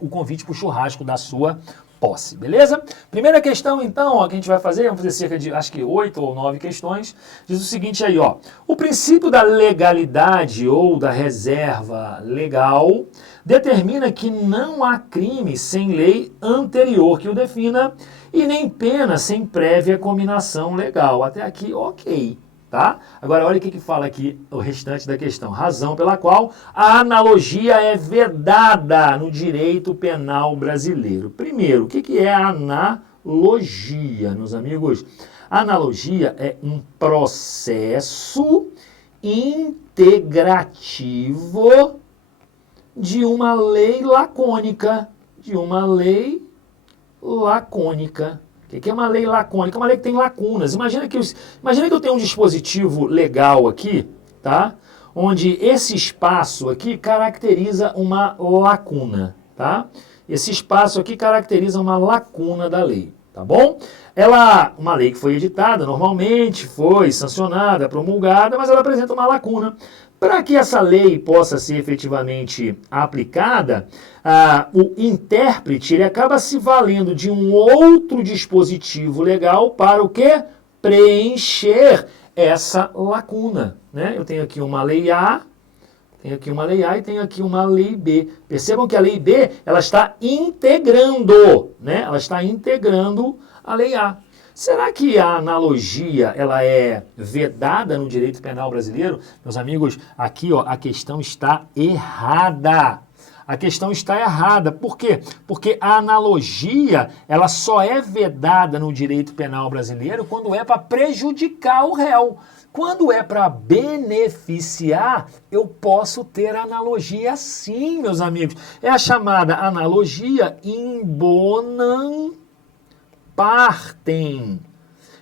o convite para o churrasco da sua posse, beleza? Primeira questão então, ó, que a gente vai fazer, vamos fazer cerca de, acho que 8 ou 9 questões, diz o seguinte aí, ó, o princípio da legalidade ou da reserva legal determina que não há crime sem lei anterior que o defina e nem pena sem prévia cominação legal. Até aqui, ok, tá? Agora, olha o que fala aqui o restante da questão. Razão pela qual a analogia é vedada no direito penal brasileiro. Primeiro, o que é a analogia, meus amigos? A analogia é um processo integrativo de uma lei lacônica, O que é uma lei lacônica? Uma lei que tem lacunas. Imagina que eu tenho um dispositivo legal aqui, tá? Onde esse espaço aqui caracteriza uma lacuna, tá? Esse espaço aqui caracteriza uma lacuna da lei, tá bom? Uma lei que foi editada normalmente, foi sancionada, promulgada, mas ela apresenta uma lacuna. Para que essa lei possa ser efetivamente aplicada, o intérprete ele acaba se valendo de um outro dispositivo legal para o quê? Preencher essa lacuna, né? Eu tenho aqui uma lei A, e tenho aqui uma lei B. Percebam que a lei B ela está integrando, né? Ela está integrando a lei A. Será que a analogia ela é vedada no direito penal brasileiro? Meus amigos, aqui ó, a questão está errada. A questão está errada. Por quê? Porque a analogia ela só é vedada no direito penal brasileiro quando é para prejudicar o réu. Quando é para beneficiar, eu posso ter analogia sim, meus amigos. É a chamada analogia in bonam partem.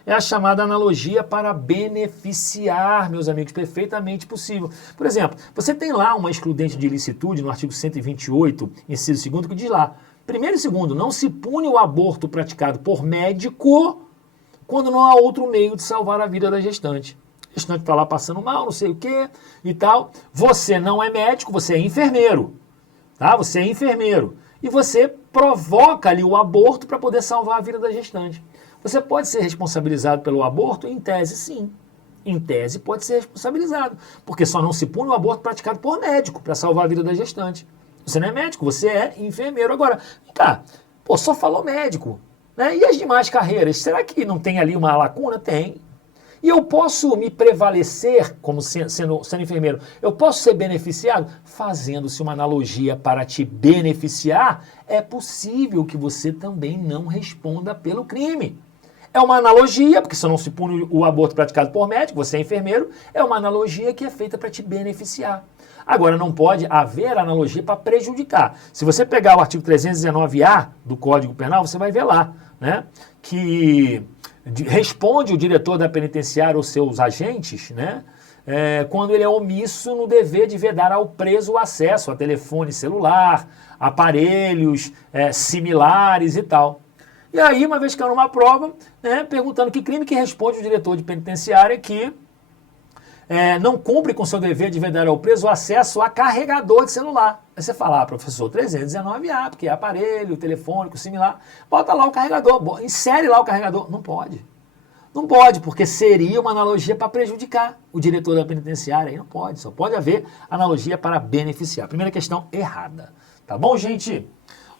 É a chamada analogia para beneficiar, meus amigos, perfeitamente possível. Por exemplo, você tem lá uma excludente de ilicitude no artigo 128, inciso 2º, que diz lá, primeiro e segundo, não se pune o aborto praticado por médico quando não há outro meio de salvar a vida da gestante. A gestante está lá passando mal, não sei o quê e tal. Você não é médico, você é enfermeiro. tá? Você é enfermeiro e você provoca ali o aborto para poder salvar a vida da gestante. Você pode ser responsabilizado pelo aborto? Em tese, sim. Em tese, pode ser responsabilizado, porque só não se pune o aborto praticado por médico para salvar a vida da gestante. Você não é médico, você é enfermeiro. Agora, vem cá, pô, só falou médico, né? E as demais carreiras, será que não tem ali uma lacuna? Tem. E eu posso me prevalecer, como sendo enfermeiro, eu posso ser beneficiado? Fazendo-se uma analogia para te beneficiar, é possível que você também não responda pelo crime. É uma analogia, porque se não se pune o aborto praticado por médico, você é enfermeiro, é uma analogia que é feita para te beneficiar. Agora, não pode haver analogia para prejudicar. Se você pegar o artigo 319A do Código Penal, você vai ver lá, né, que responde o diretor da penitenciária ou seus agentes, né, quando ele é omisso no dever de vedar ao preso o acesso a telefone celular, aparelhos similares e tal. E aí, uma vez que caiu numa prova, né, perguntando que crime que responde o diretor de penitenciária que não cumpre com seu dever de vedar ao preso o acesso a carregador de celular. Aí você fala, professor, 319A, porque é aparelho, telefônico, similar. Bota lá o carregador, insere lá o carregador. Não pode. Não pode, porque seria uma analogia para prejudicar o diretor da penitenciária. Aí não pode, só pode haver analogia para beneficiar. Primeira questão errada. Tá bom, gente?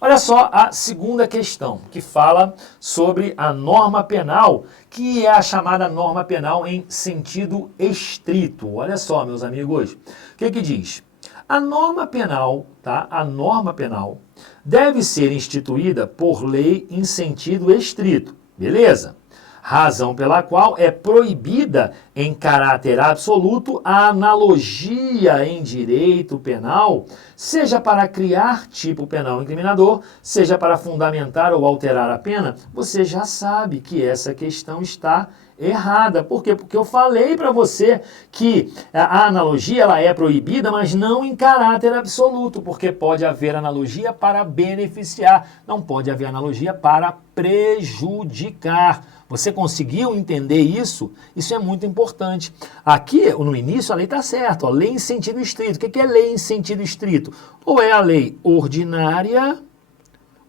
Olha só a segunda questão, que fala sobre a norma penal, que é a chamada norma penal em sentido estrito. Olha só, meus amigos, o que diz? A norma penal, tá? A norma penal deve ser instituída por lei em sentido estrito, beleza? Razão pela qual é proibida em caráter absoluto a analogia em direito penal, seja para criar tipo penal incriminador, seja para fundamentar ou alterar a pena. Você já sabe que essa questão está errada. Por quê? Porque eu falei para você que a analogia ela é proibida, mas não em caráter absoluto, porque pode haver analogia para beneficiar, não pode haver analogia para prejudicar. Você conseguiu entender isso? Isso é muito importante. Aqui, no início, a lei está certa, ó, lei em sentido estrito. O que é lei em sentido estrito? Ou é a lei ordinária,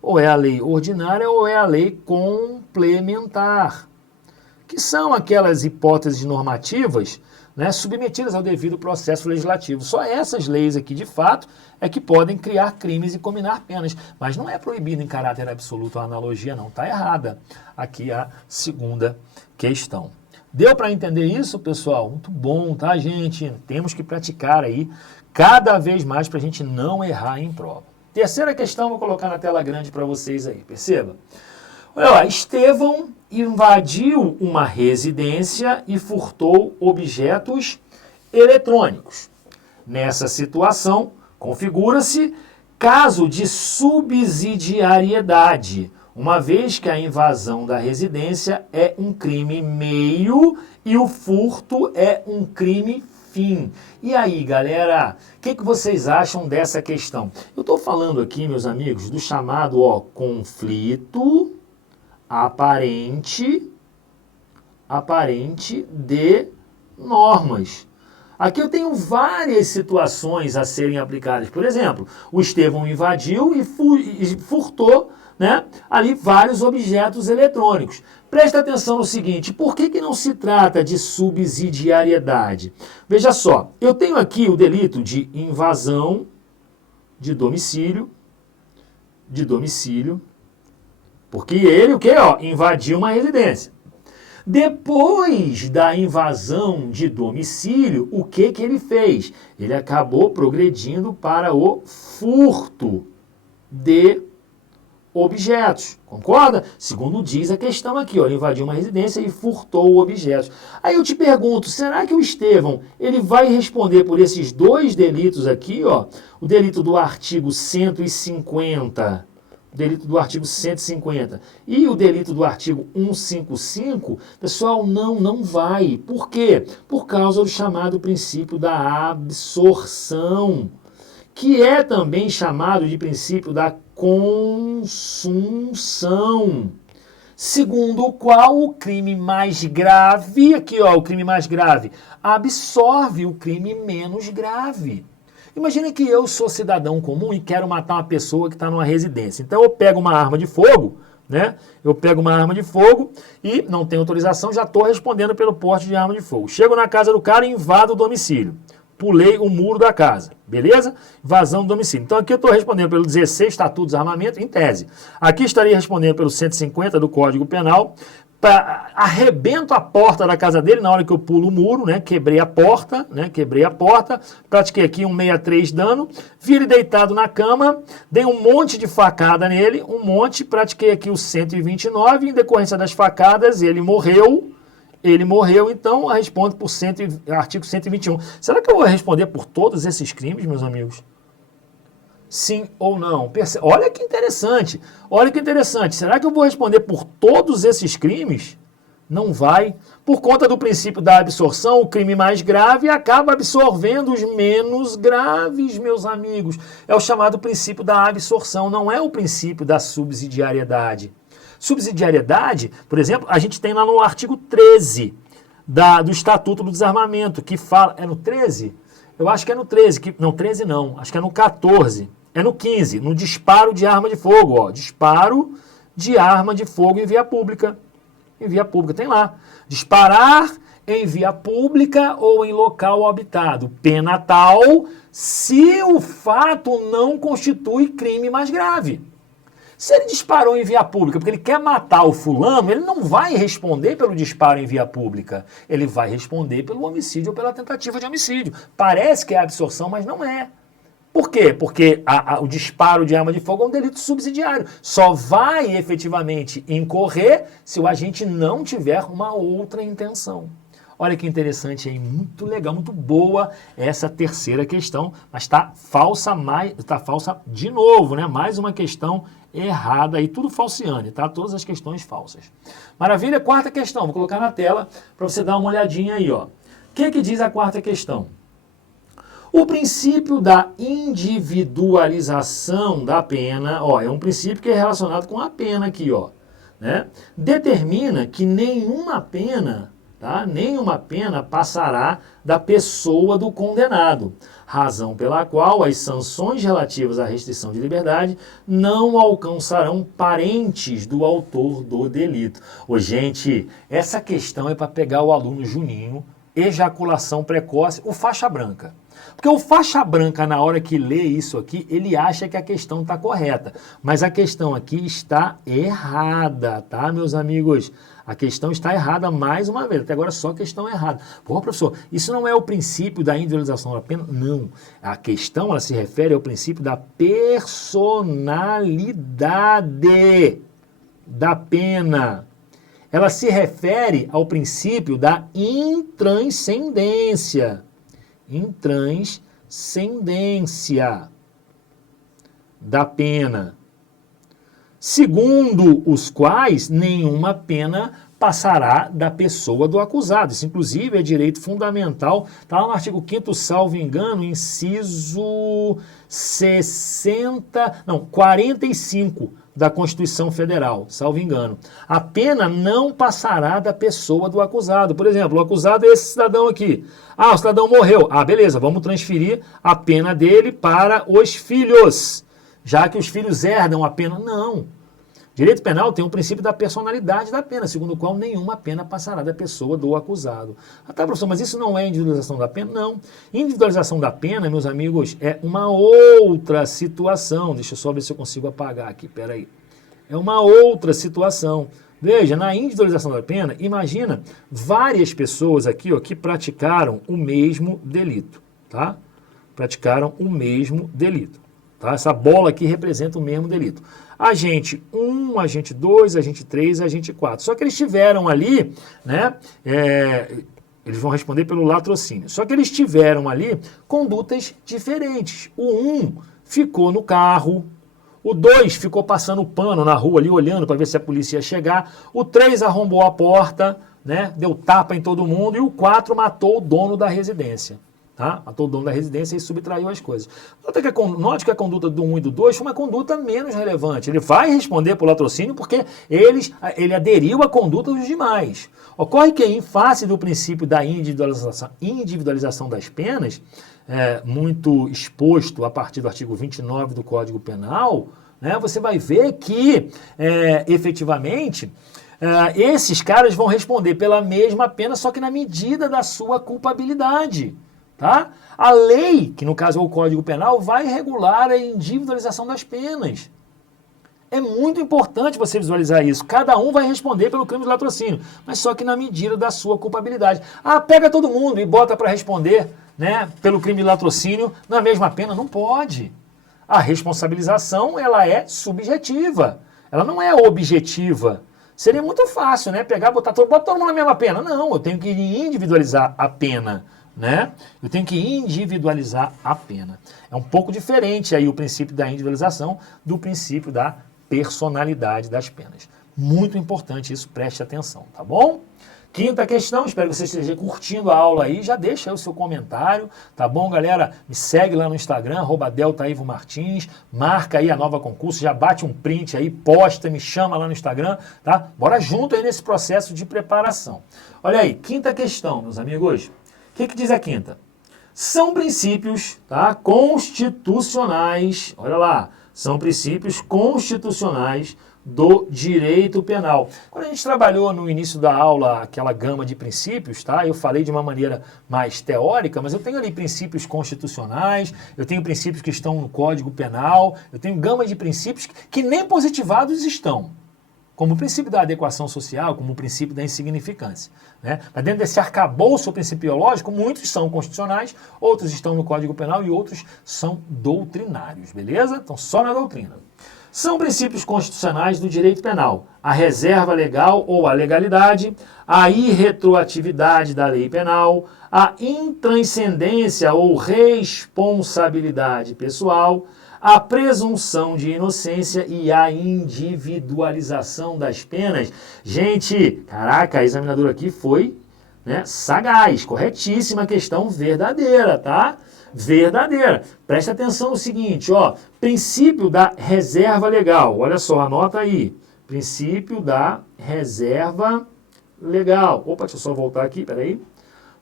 ou é a lei complementar, que são aquelas hipóteses normativas, né, submetidas ao devido processo legislativo. Só essas leis aqui, de fato, é que podem criar crimes e combinar penas. Mas não é proibido em caráter absoluto a analogia, não. Está errada. Aqui a segunda questão. Deu para entender isso, pessoal? Muito bom, tá, gente? Temos que praticar aí cada vez mais para a gente não errar em prova. Terceira questão, vou colocar na tela grande para vocês aí, perceba? Olha lá, Estevão invadiu uma residência e furtou objetos eletrônicos. Nessa situação, configura-se caso de subsidiariedade, uma vez que a invasão da residência é um crime meio e o furto é um crime fim. E aí, galera, o que vocês acham dessa questão? Eu estou falando aqui, meus amigos, do chamado conflito aparente de normas. Aqui eu tenho várias situações a serem aplicadas. Por exemplo, o Estevão invadiu e furtou, né, ali vários objetos eletrônicos. Presta atenção no seguinte, por que não se trata de subsidiariedade? Veja só, eu tenho aqui o delito de invasão de domicílio, porque ele, o quê? Invadiu uma residência. Depois da invasão de domicílio, o que ele fez? Ele acabou progredindo para o furto de objetos. Concorda? Segundo diz a questão aqui, ele invadiu uma residência e furtou objetos. Aí eu te pergunto, será que o Estevão ele vai responder por esses dois delitos aqui, o delito do artigo 150, e o delito do artigo 155, pessoal, não vai. Por quê? Por causa do chamado princípio da absorção, que é também chamado de princípio da consunção, segundo o qual o crime mais grave, aqui o crime mais grave, absorve o crime menos grave. Imagina que eu sou cidadão comum e quero matar uma pessoa que está numa residência. Então eu pego uma arma de fogo, né? Eu pego uma arma de fogo e não tenho autorização, já estou respondendo pelo porte de arma de fogo. Chego na casa do cara e invado o domicílio. Pulei o muro da casa, beleza? Invasão do domicílio. Então aqui eu estou respondendo pelo 16 Estatuto de Desarmamento, em tese. Aqui estaria respondendo pelo 150 do Código Penal. Arrebento a porta da casa dele na hora que eu pulo o muro, né? Quebrei a porta, pratiquei aqui um 63 dano, vi ele deitado na cama, dei um monte de facada nele, pratiquei aqui o 129, em decorrência das facadas ele morreu, então eu respondo por artigo 121. Será que eu vou responder por todos esses crimes, meus amigos? Sim ou não? Olha que interessante. Será que eu vou responder por todos esses crimes? Não vai. Por conta do princípio da absorção, o crime mais grave acaba absorvendo os menos graves, meus amigos. É o chamado princípio da absorção, não é o princípio da subsidiariedade. Subsidiariedade, por exemplo, a gente tem lá no artigo 13 do Estatuto do Desarmamento, que fala... É no 13? Eu acho que é no 13. Não, 13 não. Acho que é no 14. É no 15, no disparo de arma de fogo, ó. Disparo de arma de fogo em via pública. Em via pública, tem lá. Disparar em via pública ou em local habitado. Pena tal se o fato não constitui crime mais grave. Se ele disparou em via pública porque ele quer matar o fulano, ele não vai responder pelo disparo em via pública. Ele vai responder pelo homicídio ou pela tentativa de homicídio. Parece que é absorção, mas não é. Por quê? Porque o disparo de arma de fogo é um delito subsidiário. Só vai efetivamente incorrer se o agente não tiver uma outra intenção. Olha que interessante aí, muito legal, muito boa essa terceira questão, mas está falsa de novo, né? Mais uma questão errada aí, tudo falciane, tá? Todas as questões falsas. Maravilha? Quarta questão, vou colocar na tela para você dar uma olhadinha aí, ó. O que diz a quarta questão? O princípio da individualização da pena, ó, é um princípio que é relacionado com a pena aqui, ó, né? Determina que nenhuma pena passará da pessoa do condenado, razão pela qual as sanções relativas à restrição de liberdade não alcançarão parentes do autor do delito. Ô, gente, essa questão é para pegar o aluno Juninho, ejaculação precoce, o faixa branca. Porque o faixa branca, na hora que lê isso aqui, ele acha que a questão está correta. Mas a questão aqui está errada, tá, meus amigos? A questão está errada mais uma vez. Até agora só questão errada. Pô, professor, isso não é o princípio da individualização da pena? Não. A questão, ela se refere ao princípio da personalidade da pena. Ela se refere ao princípio da intranscendência. Intranscendência da pena, segundo os quais nenhuma pena passará da pessoa do acusado. Isso, inclusive, é direito fundamental. Está lá no artigo 5º, salvo engano, inciso 45 da Constituição Federal, salvo engano. A pena não passará da pessoa do acusado. Por exemplo, o acusado é esse cidadão aqui. Ah, o cidadão morreu. Ah, beleza, vamos transferir a pena dele para os filhos, já que os filhos herdam a pena. Não. Direito penal tem um princípio da personalidade da pena, segundo o qual nenhuma pena passará da pessoa do acusado. Ah, tá, professor, mas isso não é individualização da pena? Não. Individualização da pena, meus amigos, é uma outra situação. Deixa eu só ver se eu consigo apagar aqui, peraí. É uma outra situação. Veja, na individualização da pena, imagina várias pessoas aqui, ó, que praticaram o mesmo delito, tá? Praticaram o mesmo delito, tá? Essa bola aqui representa o mesmo delito. Agente 1, agente 2, agente 3, agente 4. Só que eles tiveram ali, né, eles vão responder pelo latrocínio. Só que eles tiveram ali condutas diferentes. O 1 ficou no carro, o 2 ficou passando pano na rua ali, olhando para ver se a polícia ia chegar, o 3 arrombou a porta, né, deu tapa em todo mundo, e o 4 matou o dono da residência. Tá? Matou o dono da residência e subtraiu as coisas. Note que a conduta do 1 e do 2 foi uma conduta menos relevante. Ele vai responder por latrocínio porque ele aderiu à conduta dos demais. Ocorre que, em face do princípio da individualização das penas, muito exposto a partir do artigo 29 do Código Penal, né, você vai ver que, efetivamente, esses caras vão responder pela mesma pena, só que na medida da sua culpabilidade. Tá? A lei, que no caso é o Código Penal, vai regular a individualização das penas. É muito importante você visualizar isso. Cada um vai responder pelo crime de latrocínio, mas só que na medida da sua culpabilidade. Pega todo mundo e bota para responder, né, pelo crime de latrocínio na mesma pena. Não pode. A responsabilização, ela é subjetiva. Ela não é objetiva. Seria muito fácil, né, bota todo mundo na mesma pena. Não, eu tenho que individualizar a pena. Né? Eu tenho que individualizar a pena. É um pouco diferente aí o princípio da individualização do princípio da personalidade das penas. Muito importante isso, preste atenção, tá bom? Quinta questão, espero que você esteja curtindo a aula aí, já deixa aí o seu comentário, tá bom, galera? Me segue lá no Instagram, @DeltaIvoMartins, marca aí a Nova Concurso, já bate um print aí, posta, me chama lá no Instagram, tá? Bora junto aí nesse processo de preparação. Olha aí, quinta questão, meus amigos. O que diz a quinta? São princípios, tá, constitucionais, olha lá, são princípios constitucionais do direito penal. Quando a gente trabalhou no início da aula aquela gama de princípios, tá, eu falei de uma maneira mais teórica, mas eu tenho ali princípios constitucionais, eu tenho princípios que estão no Código Penal, eu tenho gama de princípios que nem positivados estão. Como o princípio da adequação social, como o princípio da insignificância. Né? Mas dentro desse arcabouço principiológico, muitos são constitucionais, outros estão no Código Penal e outros são doutrinários, beleza? Então, só na doutrina. São princípios constitucionais do direito penal: a reserva legal ou a legalidade, a irretroatividade da lei penal, a intranscendência ou responsabilidade pessoal, a presunção de inocência e a individualização das penas. Gente, caraca, a examinadora aqui foi, né, sagaz, corretíssima questão, verdadeira, tá? Verdadeira. Presta atenção no seguinte, ó, princípio da reserva legal, olha só, anota aí, princípio da reserva legal. Opa, deixa eu só voltar aqui, peraí.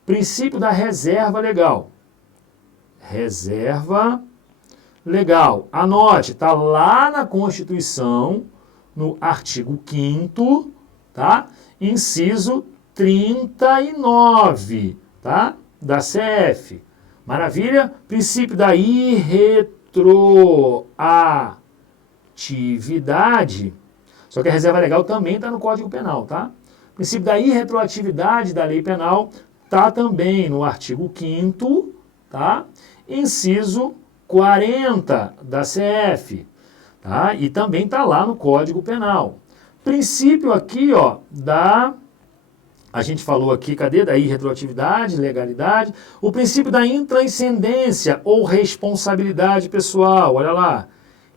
Princípio da reserva legal. Reserva legal. Anote, tá lá na Constituição, no artigo 5º, tá? Inciso 39, tá? Da CF. Maravilha? Princípio da irretroatividade. Só que a reserva legal também está no Código Penal, tá? Princípio da irretroatividade da lei penal tá também no artigo 5º, tá? Inciso 40 da CF, tá? E também está lá no Código Penal. Princípio aqui, ó, a gente falou aqui, cadê? Da irretroatividade, legalidade. O princípio da intranscendência ou responsabilidade pessoal, olha lá.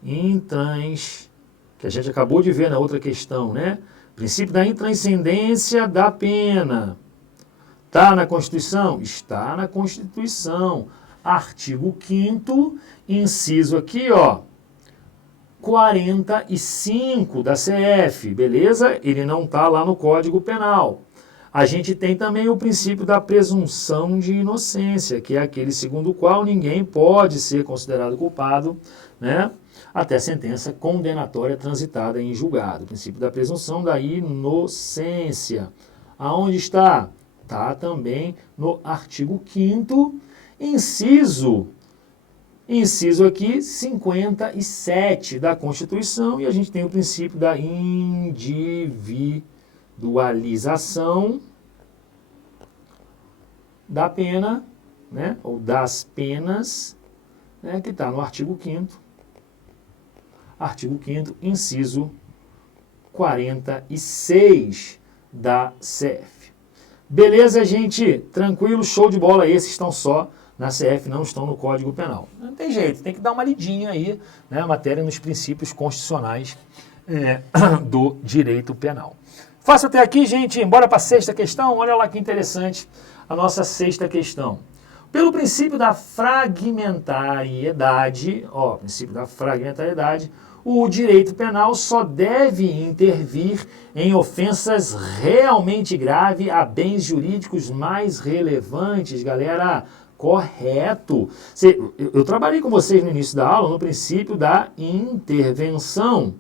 Que a gente acabou de ver na outra questão, né? Princípio da intranscendência da pena. Está na Constituição? Está na Constituição. Artigo 5º, inciso aqui, ó, 45 da CF, beleza? Ele não está lá no Código Penal. A gente tem também o princípio da presunção de inocência, que é aquele segundo o qual ninguém pode ser considerado culpado, né, até sentença condenatória transitada em julgado. O princípio da presunção da inocência. Aonde está? Está também no artigo 5º, inciso aqui 57 da Constituição, e a gente tem o princípio da individualização da pena, né, ou das penas, né, que está no artigo 5º, inciso 46 da CF. Beleza, gente? Tranquilo, show de bola. Esses estão só na CF, não estão no Código Penal. Não tem jeito, tem que dar uma lidinha aí, né, a matéria nos princípios constitucionais do direito penal. Faço até aqui, gente. Bora para a sexta questão. Olha lá que interessante a nossa sexta questão. Pelo princípio da fragmentariedade, princípio da fragmentariedade, o direito penal só deve intervir em ofensas realmente graves a bens jurídicos mais relevantes, galera. Correto. Eu trabalhei com vocês no início da aula no princípio da intervenção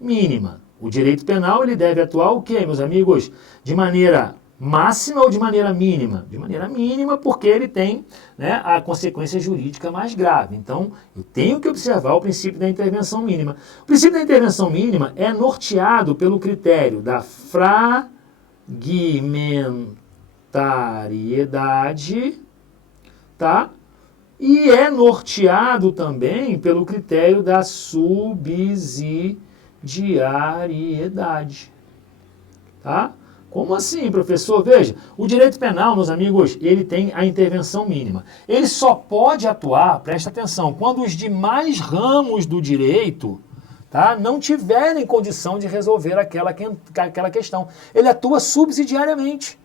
mínima. O direito penal ele deve atuar o quê, meus amigos? De maneira máxima ou de maneira mínima? De maneira mínima, porque ele tem, né, a consequência jurídica mais grave. Então, eu tenho que observar o princípio da intervenção mínima. O princípio da intervenção mínima é norteado pelo critério da fragmentariedade, tá? E é norteado também pelo critério da subsidiariedade, tá? Como assim, professor? Veja, o direito penal, meus amigos, ele tem a intervenção mínima. Ele só pode atuar, presta atenção, quando os demais ramos do direito, tá, não tiverem condição de resolver aquela questão. Ele atua subsidiariamente.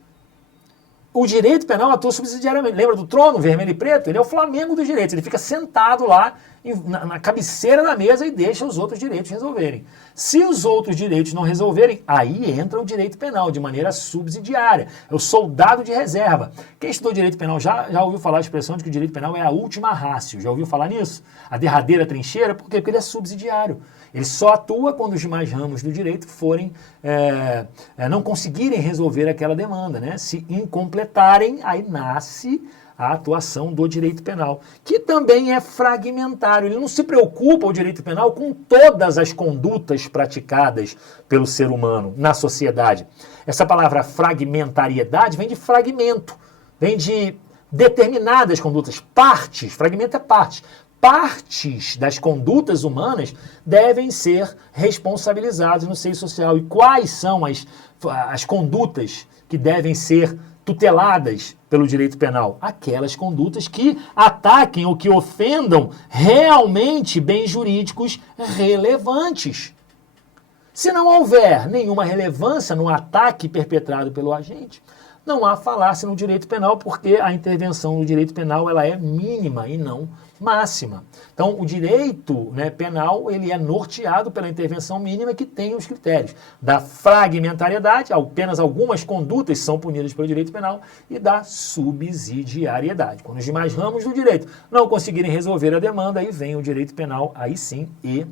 O direito penal atua subsidiariamente. Lembra do trono vermelho e preto? Ele é o Flamengo dos direitos. Ele fica sentado lá na cabeceira da mesa e deixa os outros direitos resolverem. Se os outros direitos não resolverem, aí entra o direito penal de maneira subsidiária. É o soldado de reserva. Quem estudou direito penal já ouviu falar a expressão de que o direito penal é a última ratio. Já ouviu falar nisso? A derradeira trincheira? Por quê? Porque ele é subsidiário. Ele só atua quando os demais ramos do direito forem, não conseguirem resolver aquela demanda, né? Se incompletarem, aí nasce a atuação do direito penal, que também é fragmentário. Ele não se preocupa, o direito penal, com todas as condutas praticadas pelo ser humano na sociedade. Essa palavra fragmentariedade vem de fragmento, vem de determinadas condutas, partes, fragmento é parte. Partes das condutas humanas devem ser responsabilizadas no seio social. E quais são as condutas que devem ser tuteladas pelo direito penal? Aquelas condutas que ataquem ou que ofendam realmente bens jurídicos relevantes. Se não houver nenhuma relevância no ataque perpetrado pelo agente, não há falácia no direito penal, porque a intervenção no direito penal ela é mínima e não máxima. Então, o direito, né, penal ele é norteado pela intervenção mínima que tem os critérios da fragmentariedade, apenas algumas condutas são punidas pelo direito penal, e da subsidiariedade. Quando os demais ramos do direito não conseguirem resolver a demanda, aí vem o direito penal, aí sim, e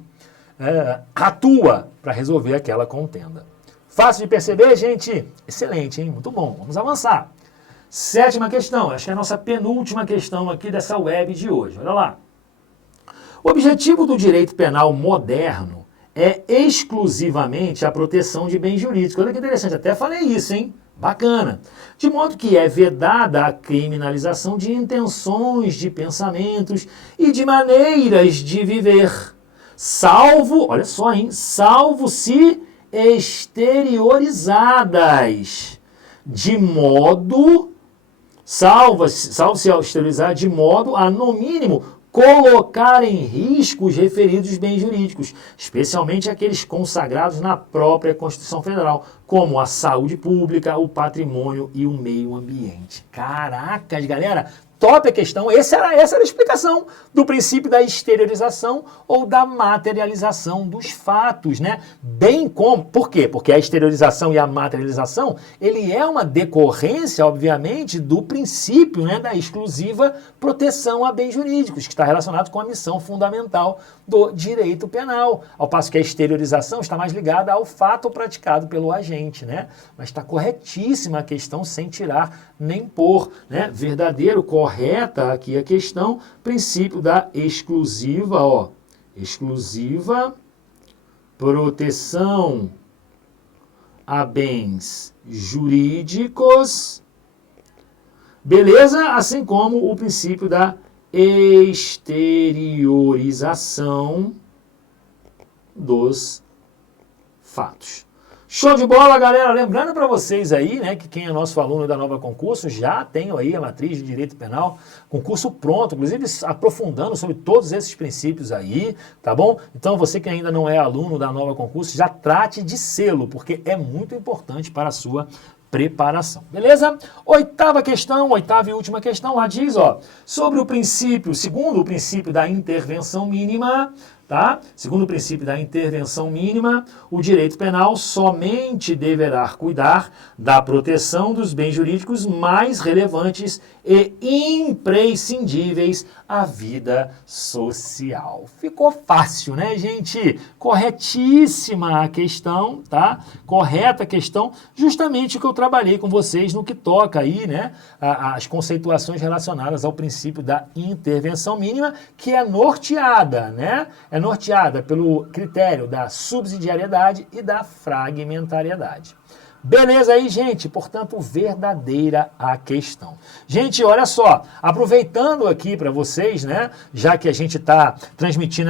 atua para resolver aquela contenda. Fácil de perceber, gente? Excelente, hein? Muito bom. Vamos avançar. 7ª questão, acho que é a nossa penúltima questão aqui dessa web de hoje. Olha lá. O objetivo do direito penal moderno é exclusivamente a proteção de bens jurídicos. Olha que interessante, até falei isso, hein? Bacana. De modo que é vedada a criminalização de intenções, de pensamentos e de maneiras de viver, salvo, olha só, hein? Salvo se exteriorizadas, de modo... Salvo se exteriorizar de modo a, no mínimo, colocar em risco os referidos bens jurídicos, especialmente aqueles consagrados na própria Constituição Federal, como a saúde pública, o patrimônio e o meio ambiente. Caracas, galera! Top a questão. Essa era a explicação do princípio da exteriorização ou da materialização dos fatos, né? Bem como... Por quê? Porque a exteriorização e a materialização, ele é uma decorrência, obviamente, do princípio, né, da exclusiva proteção a bens jurídicos, que está relacionado com a missão fundamental do direito penal. Ao passo que a exteriorização está mais ligada ao fato praticado pelo agente, né? Mas está corretíssima a questão, sem tirar nem pôr, né? Verdadeiro, correta aqui a questão, princípio da exclusiva, exclusiva proteção a bens jurídicos, beleza? Assim como o princípio da exteriorização dos fatos. Show de bola, galera! Lembrando para vocês aí, né, que quem é nosso aluno da Nova Concurso já tem aí a matriz de Direito Penal, concurso pronto, inclusive aprofundando sobre todos esses princípios aí, tá bom? Então você que ainda não é aluno da Nova Concurso, já trate de sê-lo, porque é muito importante para a sua preparação. Beleza? Oitava questão, oitava e última questão, lá diz, ó, sobre o princípio, segundo o princípio da intervenção mínima, tá? Segundo o princípio da intervenção mínima, o direito penal somente deverá cuidar da proteção dos bens jurídicos mais relevantes e imprescindíveis à vida social. Ficou fácil, né, gente? Corretíssima a questão, tá? Correta a questão, justamente o que eu trabalhei com vocês no que toca aí, né, as conceituações relacionadas ao princípio da intervenção mínima, que é norteada, né? É norteada pelo critério da subsidiariedade e da fragmentariedade. Beleza aí, gente? Portanto, verdadeira a questão. Gente, olha só, aproveitando aqui para vocês, né, já que a gente está transmitindo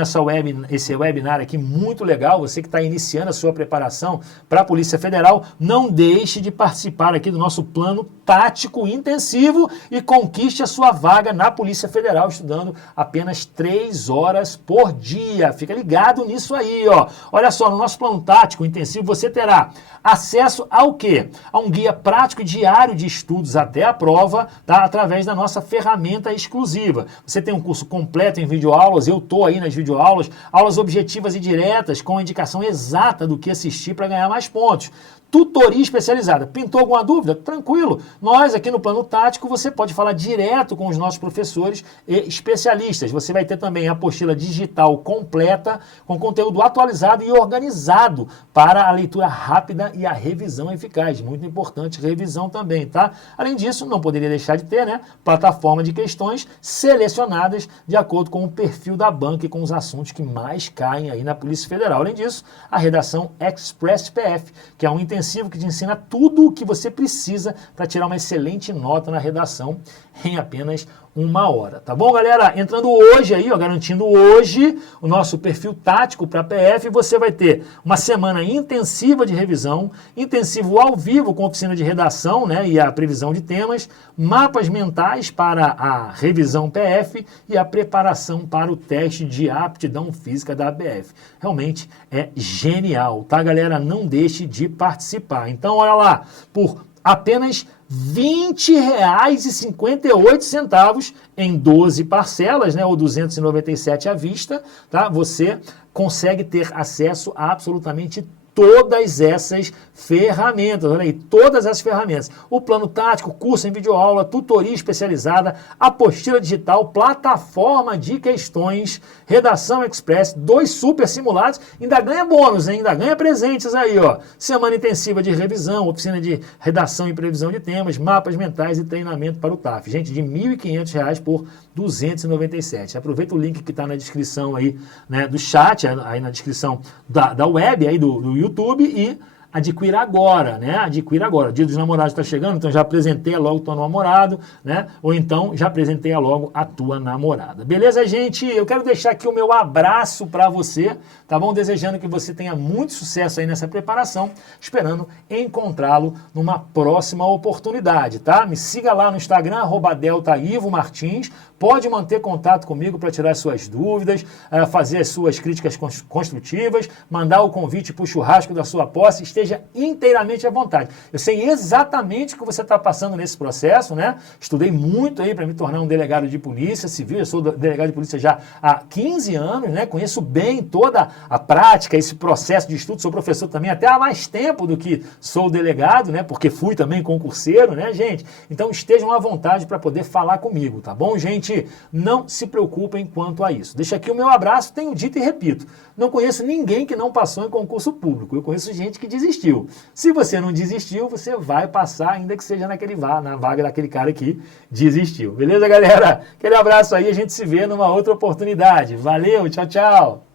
esse webinar aqui muito legal, você que está iniciando a sua preparação para a Polícia Federal, não deixe de participar aqui do nosso plano tático intensivo e conquiste a sua vaga na Polícia Federal, estudando apenas 3 horas por dia. Fica ligado nisso aí, ó. Olha só, no nosso plano tático intensivo você terá acesso ao quê? A um guia prático diário de estudos até a prova, tá? Através da nossa ferramenta exclusiva. Você tem um curso completo em videoaulas, eu tô aí nas videoaulas, aulas objetivas e diretas com a indicação exata do que assistir para ganhar mais pontos. Tutoria especializada. Pintou alguma dúvida? Tranquilo. Nós aqui no Plano Tático, você pode falar direto com os nossos professores e especialistas. Você vai ter também a apostila digital completa, com conteúdo atualizado e organizado para a leitura rápida e a revisão eficaz. Muito importante, revisão também, tá? Além disso, não poderia deixar de ter, né, plataforma de questões selecionadas de acordo com o perfil da banca e com os assuntos que mais caem aí na Polícia Federal. Além disso, a redação Express PF, que é um intensivo que te ensina tudo o que você precisa para tirar uma excelente nota na redação em apenas 1 hora, tá bom, galera? Entrando hoje aí, ó, garantindo hoje o nosso perfil tático para PF, você vai ter uma semana intensiva de revisão, intensivo ao vivo com oficina de redação, né, e a previsão de temas, mapas mentais para a revisão PF e a preparação para o teste de aptidão física da ABF. Realmente é genial, tá, galera? Não deixe de participar. Então, olha lá, por apenas R$ 20,58 em 12 parcelas, né, ou 297 à vista, tá? Você consegue ter acesso a absolutamente todas essas ferramentas, olha aí, todas essas ferramentas. O plano tático, curso em videoaula, tutoria especializada, apostila digital, plataforma de questões, redação express, 2 super simulados, ainda ganha bônus, hein? Ainda ganha presentes aí, ó. Semana intensiva de revisão, oficina de redação e previsão de temas, mapas mentais e treinamento para o TAF. Gente, de R$ 1.500 por 297. Aproveita o link que está na descrição aí, né, do chat, aí na descrição da web, aí do YouTube, e adquira agora, né? Adquira agora. O Dia dos Namorados está chegando, então já apresentei logo o teu namorado, né? Ou então já apresentei logo a tua namorada. Beleza, gente? Eu quero deixar aqui o meu abraço para você, tá bom? Desejando que você tenha muito sucesso aí nessa preparação, esperando encontrá-lo numa próxima oportunidade, tá? Me siga lá no Instagram, @deltaivomartins. Pode manter contato comigo para tirar suas dúvidas, fazer as suas críticas construtivas, mandar o convite para o churrasco da sua posse, esteja inteiramente à vontade. Eu sei exatamente o que você está passando nesse processo, né? Estudei muito aí para me tornar um delegado de polícia civil, eu sou delegado de polícia já há 15 anos, né? Conheço bem toda a prática, esse processo de estudo, sou professor também até há mais tempo do que sou delegado, né? Porque fui também concurseiro, né, gente? Então estejam à vontade para poder falar comigo, tá bom, gente? Não se preocupem quanto a isso. Deixa aqui o meu abraço, tenho dito e repito, não conheço ninguém que não passou em concurso público, eu conheço gente que desistiu. Se você não desistiu, você vai passar, ainda que seja na vaga daquele cara que desistiu. Beleza, galera? Aquele abraço aí, a gente se vê numa outra oportunidade. Valeu, tchau, tchau!